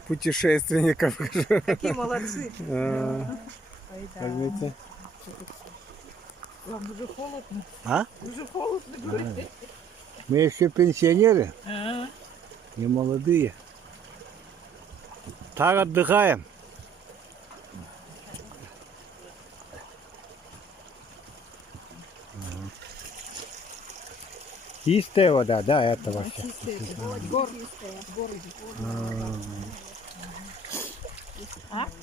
путешественников. Какие молодцы. А, Ой, да. возьмите. Вам уже холодно. А? Уже холодно, говорите. Мы еще пенсионеры, А, не молодые. Так отдыхаем. Чистая вода, да, это вообще. Чистая, в городе.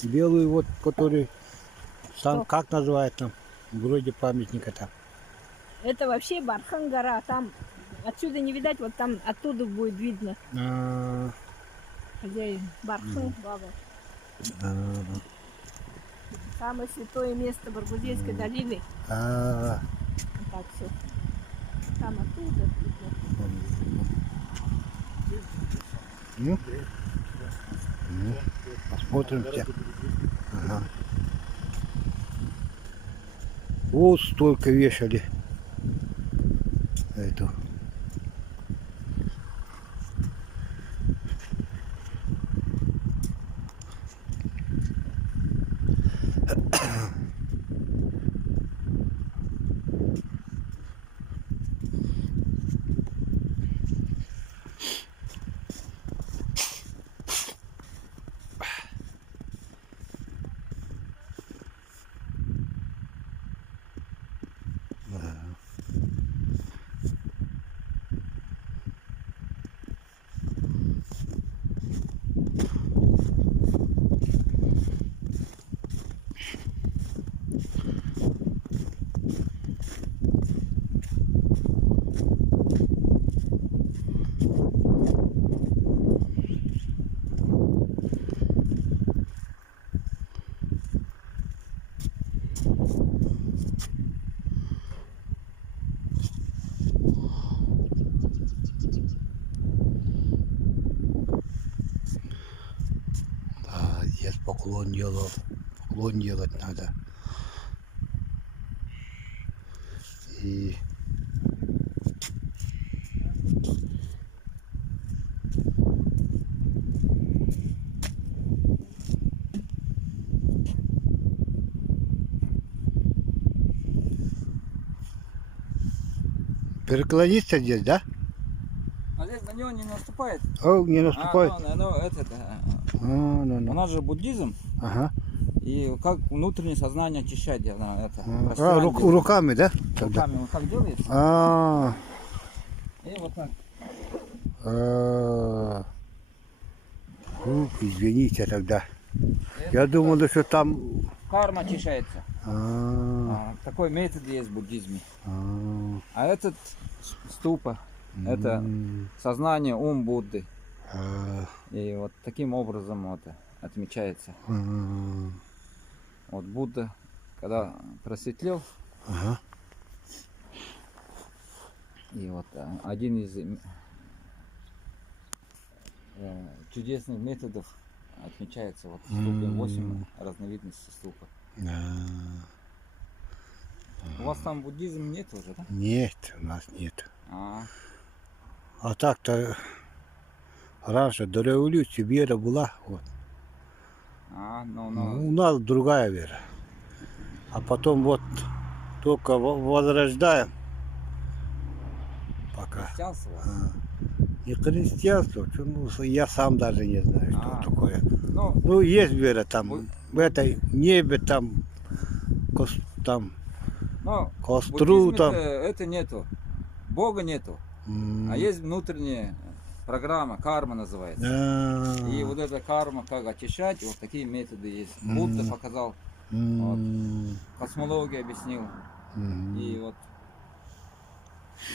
Белую вот, который сам как называют там, вроде памятника там. Это вообще Бархан гора, там отсюда не видать, вот там оттуда будет видно, где Бархан баба. Самое святое место Баргузинской долины. Вот так все. Там оттуда видно. Посмотрим все. Ага. Вот столько вешали. Эту. Здесь поклон делать надо. И переклониться здесь, да? А здесь на него не наступает? О, не наступает. У нас же буддизм, Ага. и как внутреннее сознание очищать, Руками, да? Тогда. Руками вот так делается, А, и вот так. Извините тогда. Я думал, что там... Карма очищается. Такой метод есть в буддизме. А этот ступа, это сознание, ум Будды. И вот таким образом вот отмечается. Вот Будда, когда просветлел, и вот один из чудесных методов отмечается вот ступе, 8 разновидностей ступа. У вас там буддизм нет уже, да? Нет, у нас нет. А так-то раньше до революции вера была. Вот. У нас другая вера. А потом вот только возрождаем. Пока. Христианство? Не христианство, я сам даже не знаю, что такое. Ну, есть вера там, в этой небе там, там костру там. Это нету, Бога нету, а есть внутреннее программа, карма называется. А, И вот эта карма, как очищать, вот такие методы есть. Будда показал, вот, космологию объяснил. И вот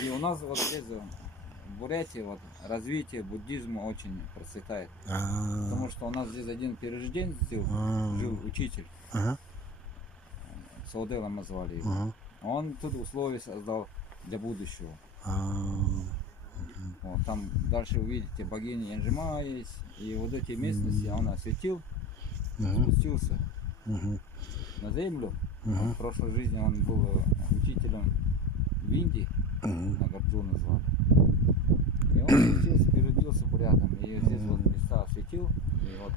и у нас вот здесь в Бурятии вот развитие буддизма очень процветает. Потому что у нас здесь один перерожден жил учитель. Сауделом назвали его. Он тут условия создал для будущего. Вот, там дальше увидите богиня Янжима есть. И вот эти местности он осветил, спустился на землю. В прошлой жизни он был учителем в Индии, на Горджу назвали. И он здесь переродился бурятом. И здесь вот места осветил. И вот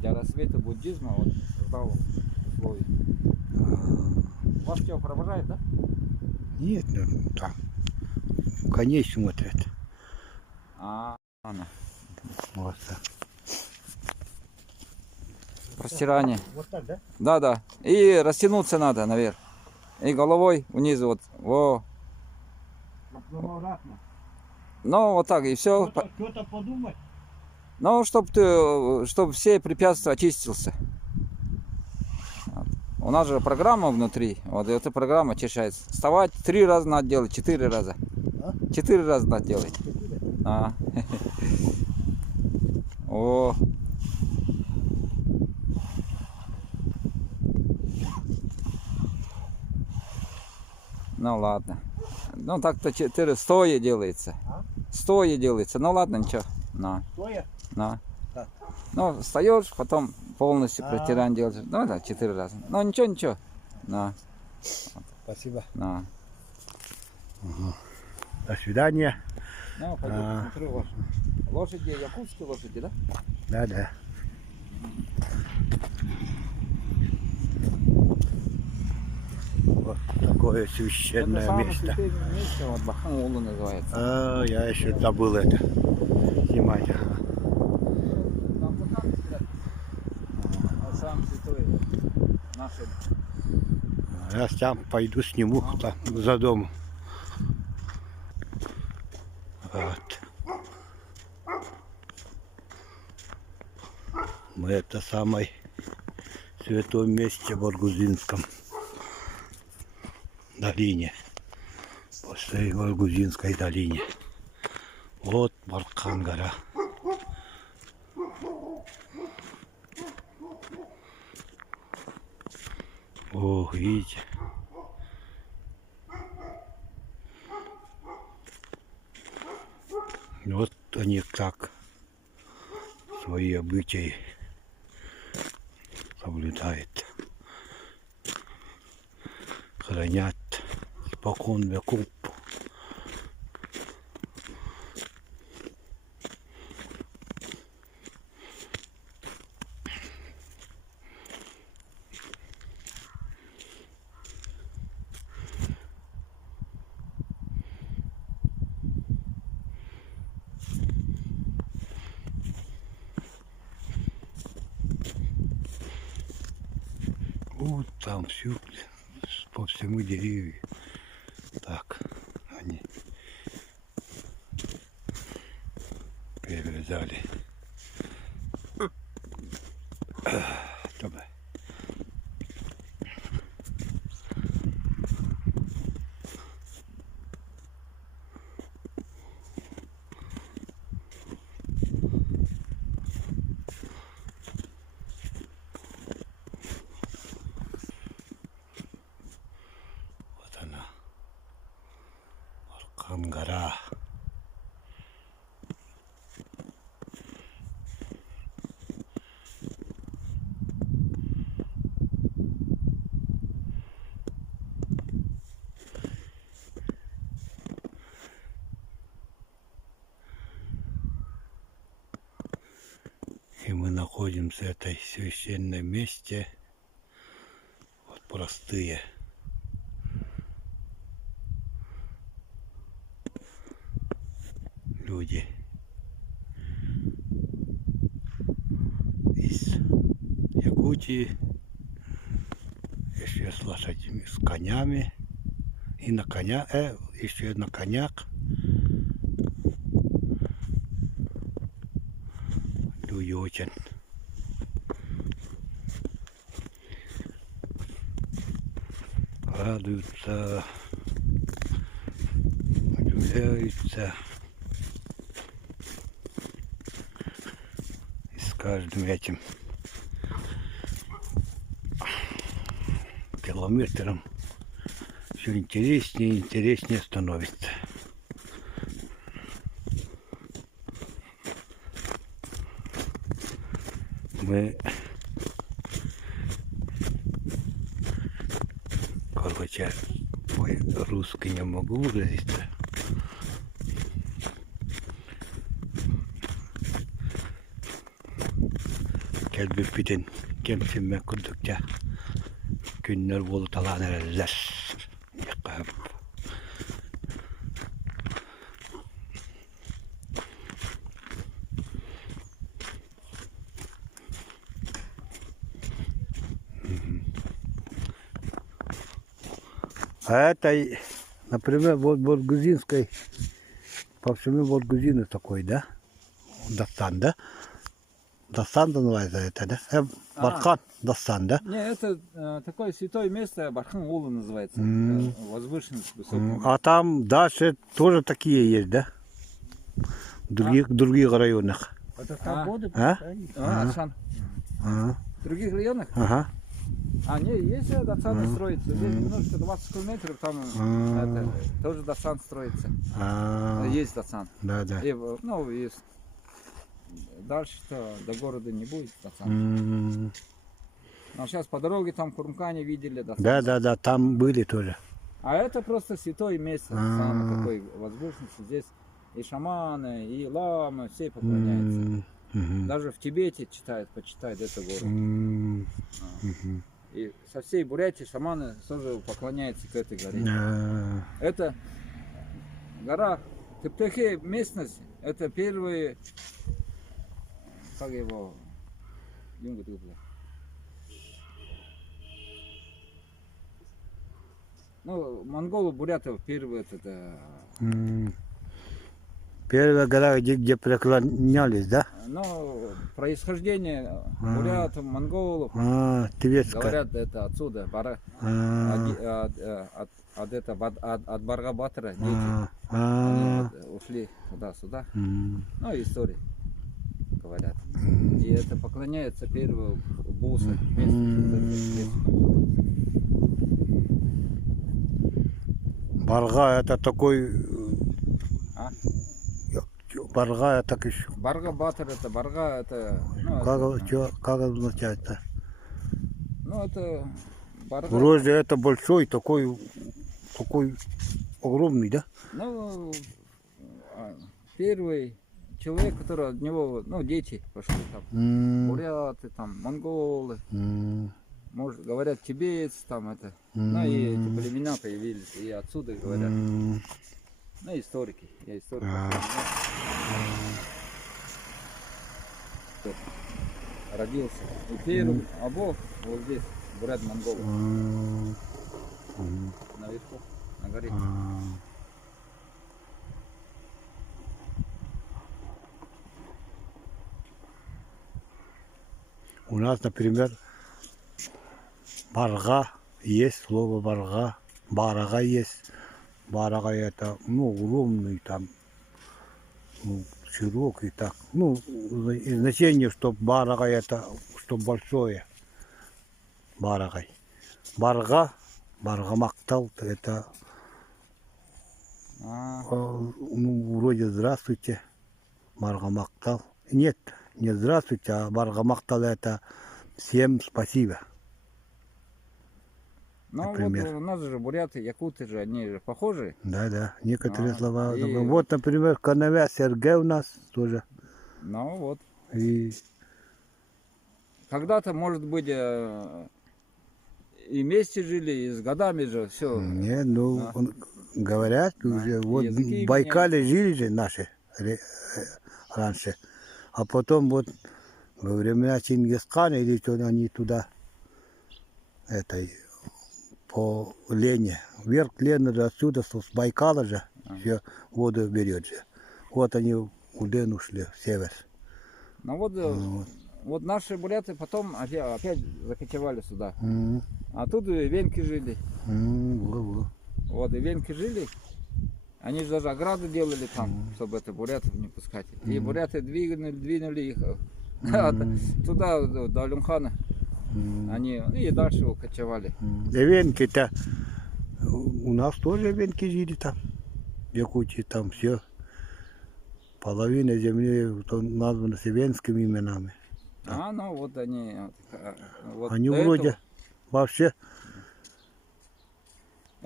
для рассвета буддизма вот создал условия. Вас что, провожает, да? нет, ну, там. Коней смотрят. Вот так. Простирание. Вот так, да? Да, да. И растянуться надо наверх. И головой внизу вот. Во. Обратно. Ну, вот так, и все. Кто-то подумает. Ну, чтобы все препятствия очистился. Вот. У нас же программа внутри. Вот эта программа очищается. Вставать 3 раза надо делать, 4 раза. 4 раза надо делать. О. Ну ладно. Ну так-то 4 стоя делается. Стоя делается. Ну ладно, ничего. На. Стоя? На. Так. Ну, встаешь, потом полностью протирание делаешь. Ну да, 4 раза. Ну ничего, ничего. На. Спасибо. На. До свидания. Ну, пойду посмотрю ваши лошади, якутские лошади, да? Да, да. Вот такое священное Это самое место. священное место, вот Бахмулу называется. Я еще забыл это снимать. Там вулкан стоят. А сам святой наши. Я сам пойду сниму там за домом. Вот. Мы это самое святом месте в Аргузинском долине. После Аргузинской долине. Вот Бархан гора. О, видите. Вот они как свои обычаи соблюдают, хранят спокон веков. Вот там все по всему деревья. Так, они перевязали. Давай. Гора. И мы находимся в этой священном месте. Вот простые люди из Якутии, еще с лошадями, с конями, и на коня, еще на конях, очень. Радуются, удивляются. И с каждым этим километром все интереснее и интереснее становится. Мы, короче, ой, русский не могу выразиться. Kelbi pidin, kemsimme kurdukça günler bolu talan ererler. Yıkayıp. А это, например, вот грузинской, по всему вот грузины такой, да? Дастан, да? Дастан называется это, да? Бархан, Дастан, да? Не, это такое святое место, Бархан-Улы называется. Возвышенность высокая. А там дальше тоже такие есть, да? В других районах. Это свобода, Ашан. В других районах? Ага. А, не, есть Датсан строится. Здесь немножко 20 километров, там это, тоже Датсан строится. Есть Датсан. Да, да. И, ну, и дальше-то до города не будет Датсан. А сейчас по дороге там Курмкане видели Датсан. Да, там были тоже. А это просто святое место, самое такое возвышенность. Здесь и шаманы, и ламы, все поклоняются. Даже в Тибете почитают это город. И со всей Бурятии шаманы тоже поклоняются к этой горе. Это гора Тептехе, местность, это первые, как его, ну, монголы, бурятов первые это. Первая гора, где преклонялись, да? Ну, происхождение бурятов, монголов, тибетская. говорят, это отсюда, от Баргабатора дети, они вот ушли туда-сюда, ну, истории говорят. И это поклоняется первому Буса, Барга это такой... Барга это так еще. Барга-Батор это, Барга это... Ну, как означает-то? Ну, это... Барга... Вроде это большой, такой огромный, да? Ну, первый человек, который от него, ну, дети пошли там. Буряты, там, монголы. Может, говорят, тибетцы там это. Ну, и эти племена появились, и отсюда говорят. Ну, историки. Я историк. Родился. И первый обов вот здесь, бурят монголов. Наверху, на горе. У нас, например, барга есть, слово барга. Барага есть. Барага это, ну, огромный там, ну, широкий так. Ну, значение, что барага это, что большое. Барагай. Барга, баргамактал, это, ну, вроде здравствуйте, баргамактал. Нет, не здравствуйте, а баргамактал это всем спасибо. Ну, например. вот у нас же буряты, якуты же, они же похожи. Да, некоторые слова. Вот, например, Коновя Сергей у нас тоже. Ну, вот. И... Когда-то, может быть, и вместе жили, и с годами же все. Не, ну, говорят уже, вот в Байкале жили же наши раньше. А потом вот во времена Чингисхана или что они туда, этой, по Лене. Вверх Лена же отсюда, с Байкала же, все воду берет же. Вот они в Ден ушли, в север. Ну вот, вот наши буряты потом опять закочевали сюда. А тут и венки жили. Вот, и венки жили. Они даже ограду делали там, чтобы это бурятов не пускать. И буряты двинули их туда, до Алюмхана. Они и дальше укочевали. И венки-то у нас тоже венки жили там. В Якутии там все. Половина земли названа венскими именами. Ну вот они. Вот Они вроде этого, вообще.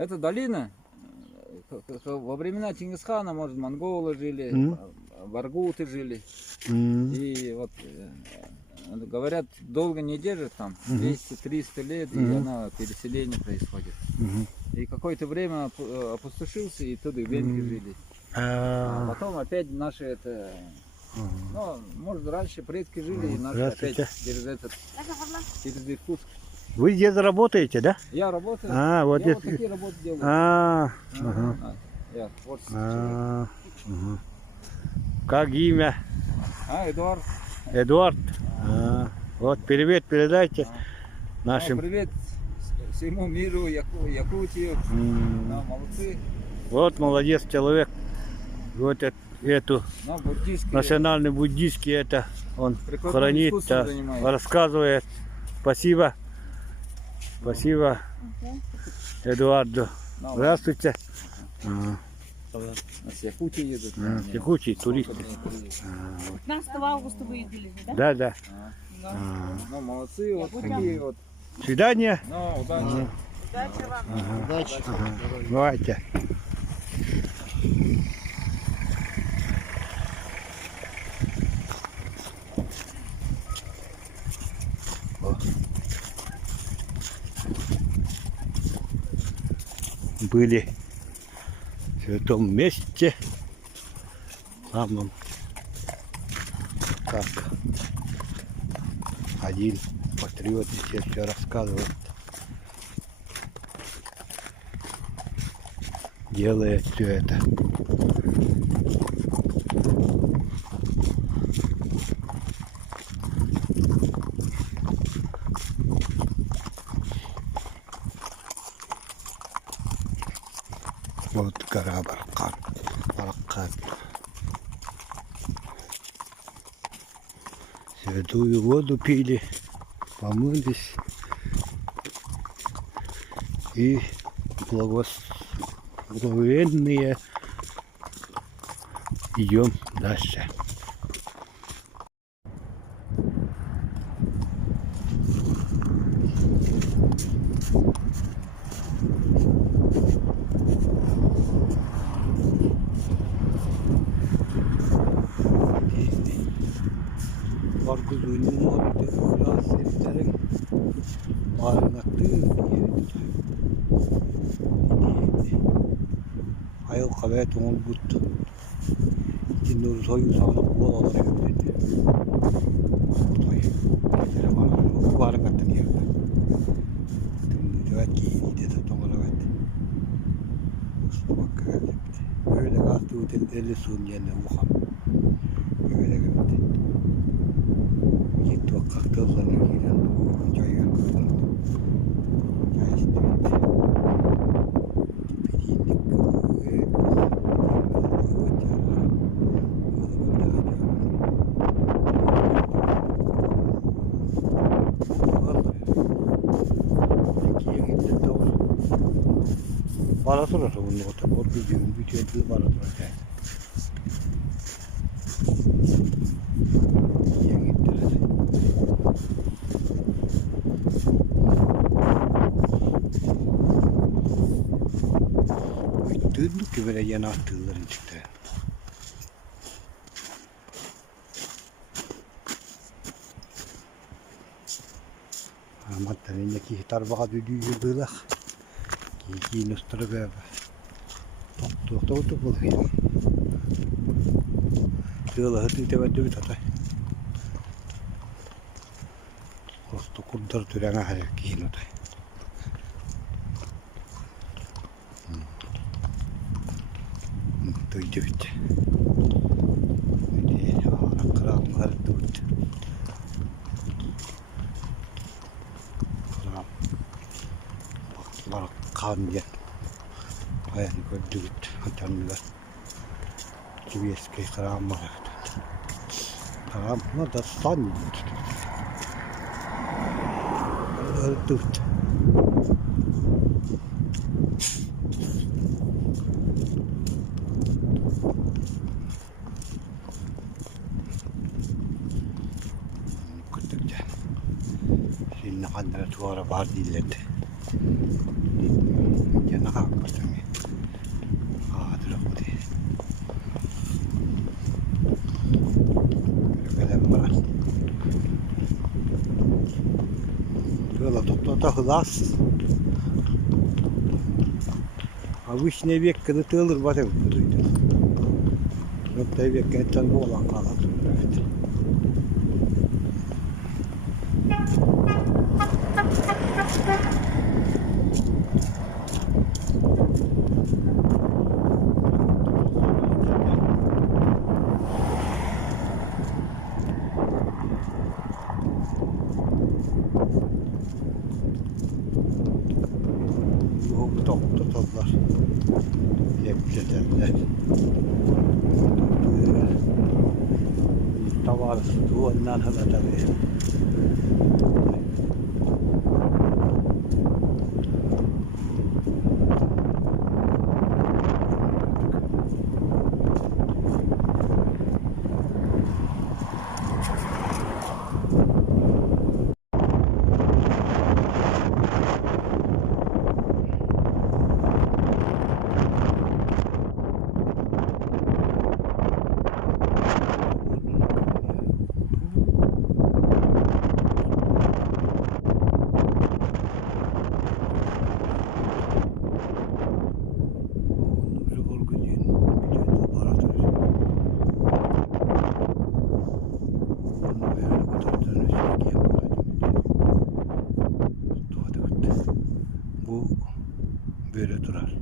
эта долина, во времена Чингисхана, может, монголы жили, баргуты жили. И вот говорят, долго не держит там, 200-300 лет, и она переселение происходит. И какое-то время опустошился, и туда венки жили. А потом опять наши это... Ну, может, раньше предки жили, и наши опять через Иркутск. Вы здесь работаете, да? Я работаю. Вот я здесь. вот такие работы делаю. Я творческий человек. Как имя? Эдуард. Эдуард. Вот привет передайте нашим. Привет всему миру, Якутию. Молодцы. Вот молодец человек. Вот эту национальный буддийский это он хранит, рассказывает. Спасибо. Спасибо Эдуарду. Здравствуйте. С Якутии едут. С Якутии туристы. 15 августа выехали, да? Да, да. Ну, молодцы, вот такие вот. Свидания. Ну, удачи. Удачи вам. Удачи. Давайте. Были в этом месте, самом, как один патриот здесь все рассказывает, делает все это. Вот гора Баракан. Святую воду пили, помылись и благословенные идем дальше. Barkuzunun orada Ural Seriflerin ayrınattığı yeridir. Ayıl kavet oğul but. İçinde soyu sağlık bol olarak ödedi. Ortayı. Kesere var. O ayrınatın yerde. Evet giyini dedi tomara evet. Usta bak öyle. Öyle kalktı ödeli suyun yerine uhan. Öyle geldi. Gitti o kalktığı sonra giren çay yakıyorlar. Çay istemetti. Pedinlik Para sonra bunun orta borcu diyorum bir şey para sonra. Döndük ki böyle yeni attıkların çıktı. Hatta nendeki hitarbağa düdüğü bılak. Ki nostra bebe. Tok buluyor. Şöyle hadi tevedde bir tatay. Просто кудар türene hayal kihin otay. Tüydü bitti. Hadi, kıram kırdı bitti. var kan diye. Hayal gördük. Hatanlar. Gibi eski karam var. Karam mı da san. Öldük. Şimdi kandıra tuvara var dillerde. Ya ne yapmasın ya? Dur o değil. Böyle var. Böyle toplata hılas. Avuç ne bir kıdı tığılır batı kıdıydı. Noktayı bekletten bu olan kalan. Evet. Bu toplar. Lepçedenler. Tavarız. Duvarından hala tabii. Bu böyle durar.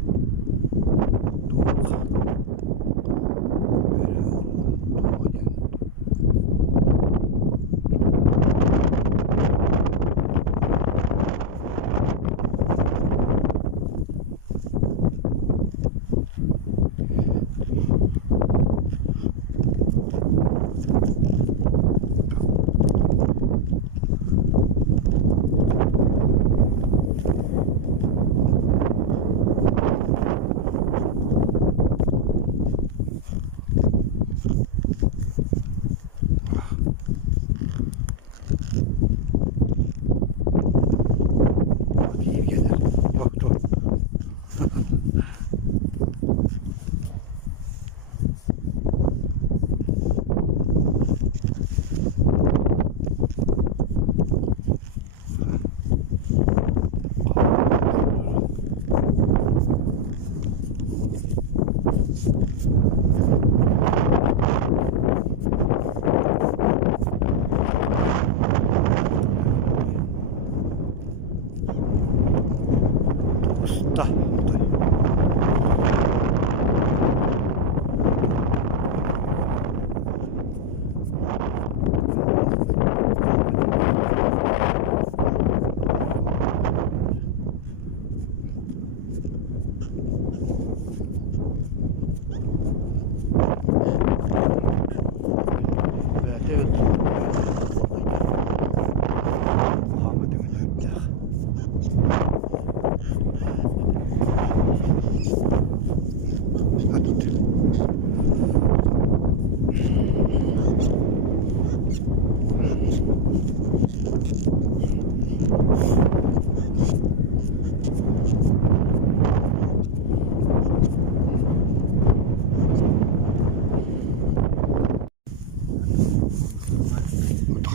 Usta.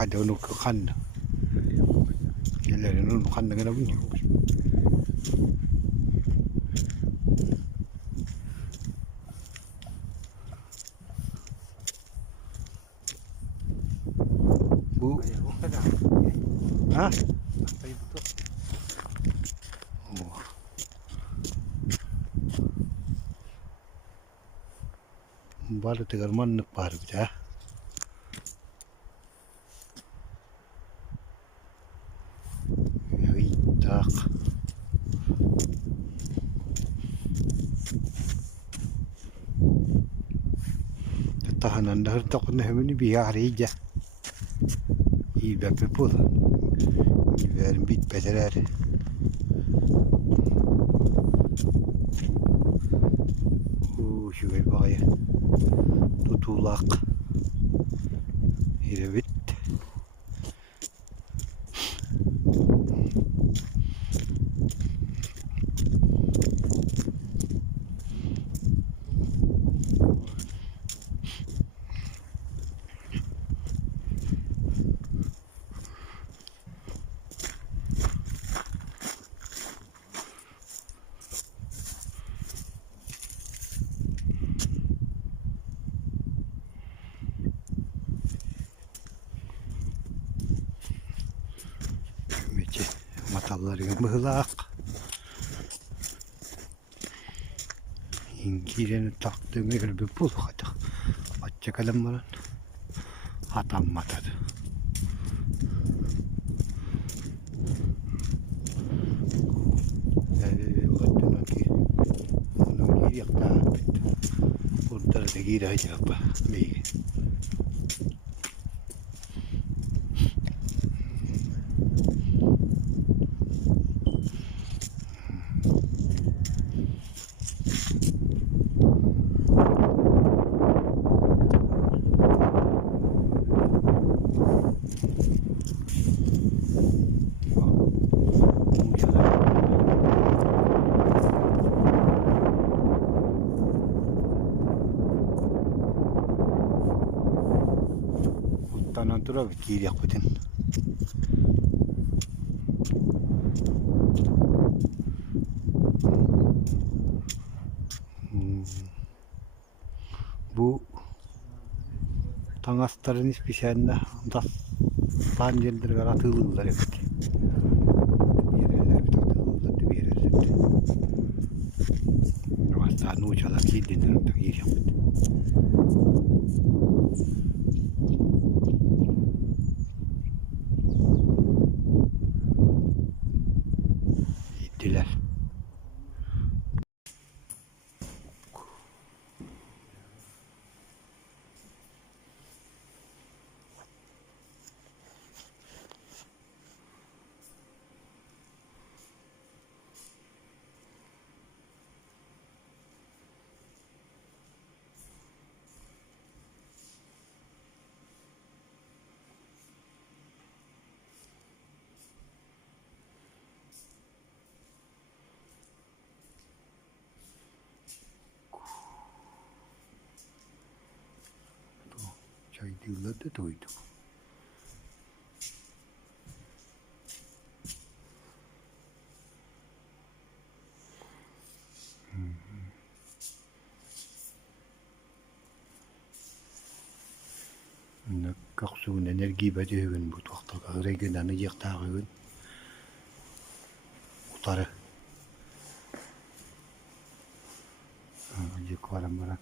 Ada nu kan. Gele nu kan dengan bunyi. Bu. Ha? Oh. Baru tegar mana par bisa. Так. tahınan da hırtakını hümünü bir yarıyca. İyi be pul. İyi verin bitmeseler. Şu bir bakaya. Tutulak. Yine bit. Matalları mıhlak. İngilizcenin taktığımı öyle bir bul hadi. Açakalım bana. Atanmadı. Onun geri yakta. Burada da geri acaba. İyi. Tanah tu lah kiri aku ten. Bu tangasların hiçbir şeyinde da sancıldır ve atılırlar evet. Bir yerler bir atılırlar bir yerler. Ama sana uçalar gidinler tak kiri aku ten. Gittiler. Çay diyorlar da doydu. Kaksuun enerji bacağın bu vakti regionanı yaktağın utarı. Jik varan varan.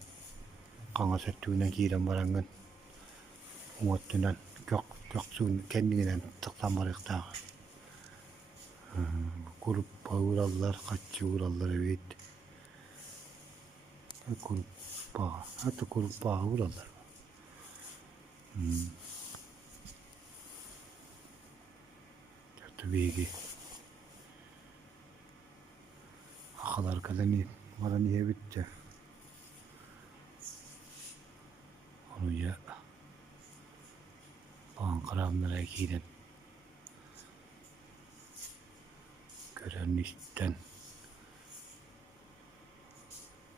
Kanga sertuğuna kiran varangan. Umutunan kaksuun kendinden taksamarık dağı. Kurup bağırallar, kaççı uğrallar evet. Kurup bağ, hatta kurup bağ uğrallar. Tabii ki. Akalar kazanıyor. Bana niye bitti? Onu ya. Bankaramlara giden. Gören işten.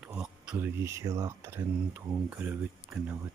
Tuaktırıcı şeylakların tuğun görev etken evet.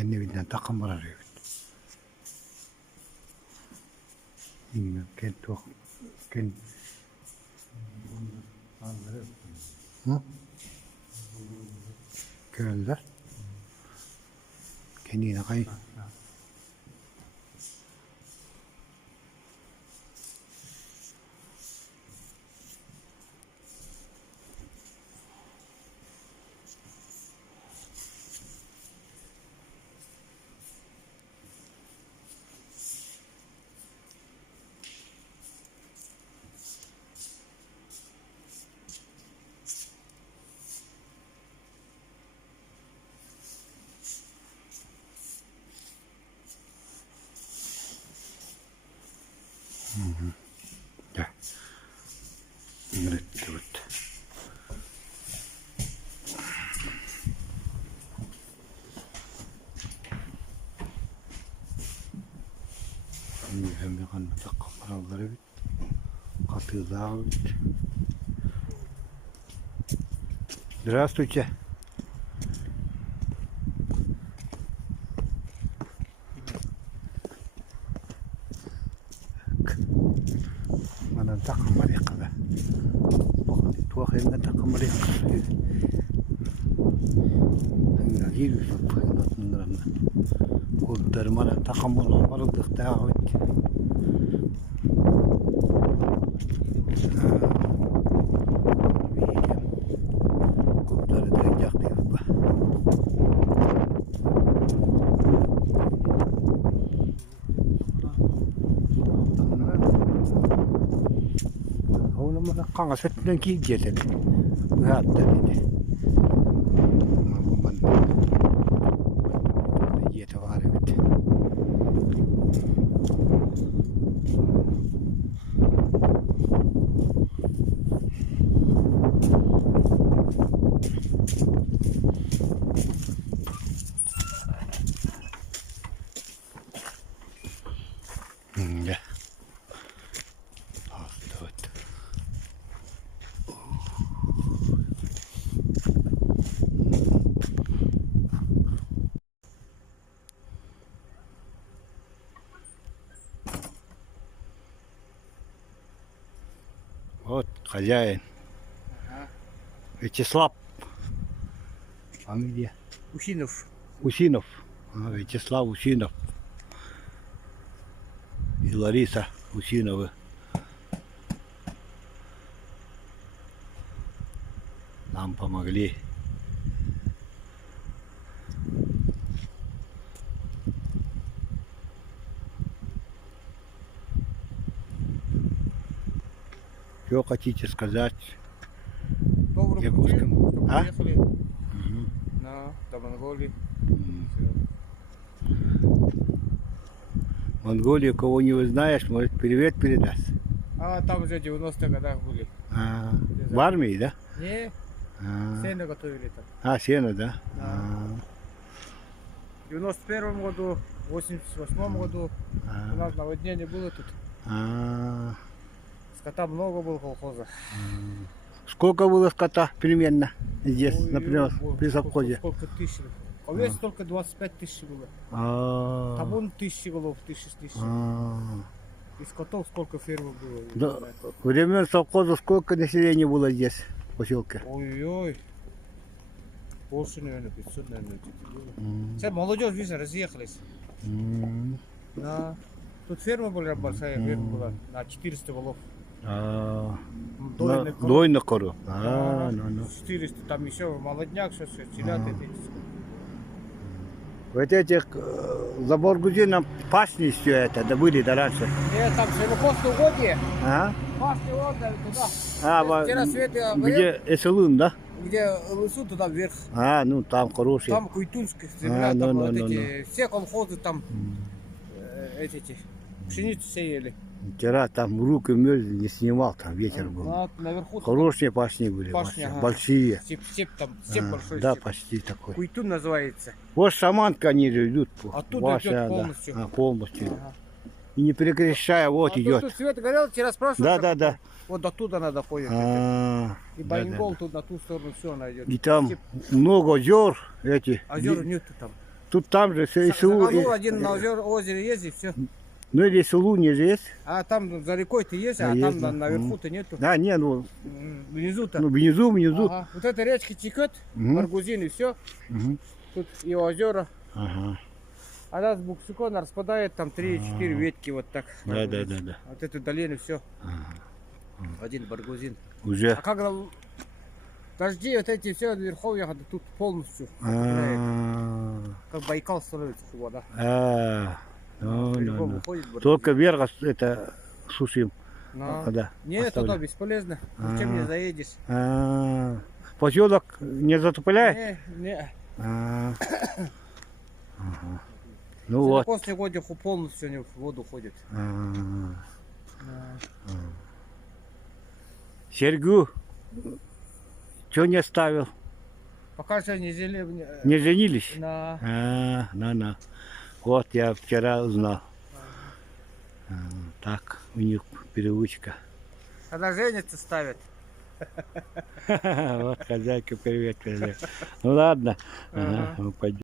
Kendi evinden takım var arıyor. Bilmiyorum. Kendi çok. Kendi. Hı? Köylüler. Kendine kayın. Gel. Evet, evet. Hem bir kanı takım paraları bit. Katı daha bit. Здравствуйте. Mana takım mereka da. Bakın tua kayaknya takım mereka. Lagi supaya beneran. Kudar mana takım orang tahu. Kudar derajat dia. Mana kanga setlen ki gelir. Rahat dedi. Aman. Yete var evet. Ya. Вот хозяин. Вячеслав. Фамилия. Усинов. Усинов. Вячеслав Усинов. И Лариса Усиновы. Нам помогли. Что хотите сказать? Добрый Якутском. день, что А? приехали до Монголии. Монголию кого не знаешь, может привет передаст. А там уже в 90-х годах были. В армии, да? Не, А, сено готовили там. сено, да? В 91 году, в 88 году у нас наводнение было тут. Скота много было колхоза. Сколько было скота примерно здесь, Ой, например, ой, при совхозе? Сколько тысяч? Овец только 25 тысяч было. Табун 1000 голов, 1000 с лишним. И скотов сколько ферм было? Да, времен совхоза сколько населения было здесь, в поселке? Ой-ой. Больше, наверное, 500, наверное, где-то было. Сейчас молодежь, видно, разъехались. Тут ферма была большая, ферма была на 400 голов. Дойных коров. 400, там еще молодняк, все, телят эти. Вот этих за Боргузином пашни все это добыли до раньше. Нет, там сельхозные угодья. Пашни отдали туда. Вчера Свет Где Эсэлун, да? Где лысу туда вверх. Ну там хорошие. Там Куйтунская земля, там вот эти, все колхозы там, эти, пшеницу сеяли. Вчера там руки мерзли, не снимал, там ветер был. Наверху Хорошие пашни были, пашни, большие. Степ там, степ большой. Да, степ. почти такой. Куйтун называется. Вот шаманка они же идут. Оттуда идет полностью. Да, полностью. И не прекращая, вот идет. Тут Свет говорил, вчера спрашивал. Да. Вот оттуда надо ходить. И Байнгол тут на ту сторону все найдет. И там много озер эти. Озер нету там. тут там же, СУ, Загонул один на озере ездит, все. ну или Сулуни же есть. А там за рекой-то есть, Да, а есть, там да. наверху-то нету. Да, не, ну, Внизу-то. ну внизу. Ага. Вот эта речка текет, Мгм. Баргузин и все. Мгм. Тут и озера. Ага. А нас Буксукон распадает там 3-4 ветки вот так. Да. Вот эту долину все. Один Баргузин. Уже. А когда дожди вот эти все верховья, тут полностью затопляет. Как Байкал становится вода. Ну, Берегом выходит Баргузин. только вверх это сушим. Но... Да, Нет, оставляем. это бесполезно. Зачем не заедешь? Поселок не затопляет? Не. Ага. Ну Ну, вот. после года полностью они в воду ходят. Серьгу что не оставил? Пока что не Не женились? На... Вот я вчера узнал. Так, у них привычка. Когда женятся, ставят. Вот хозяйка, привет, хозяйка. Ну ладно, мы пойдем.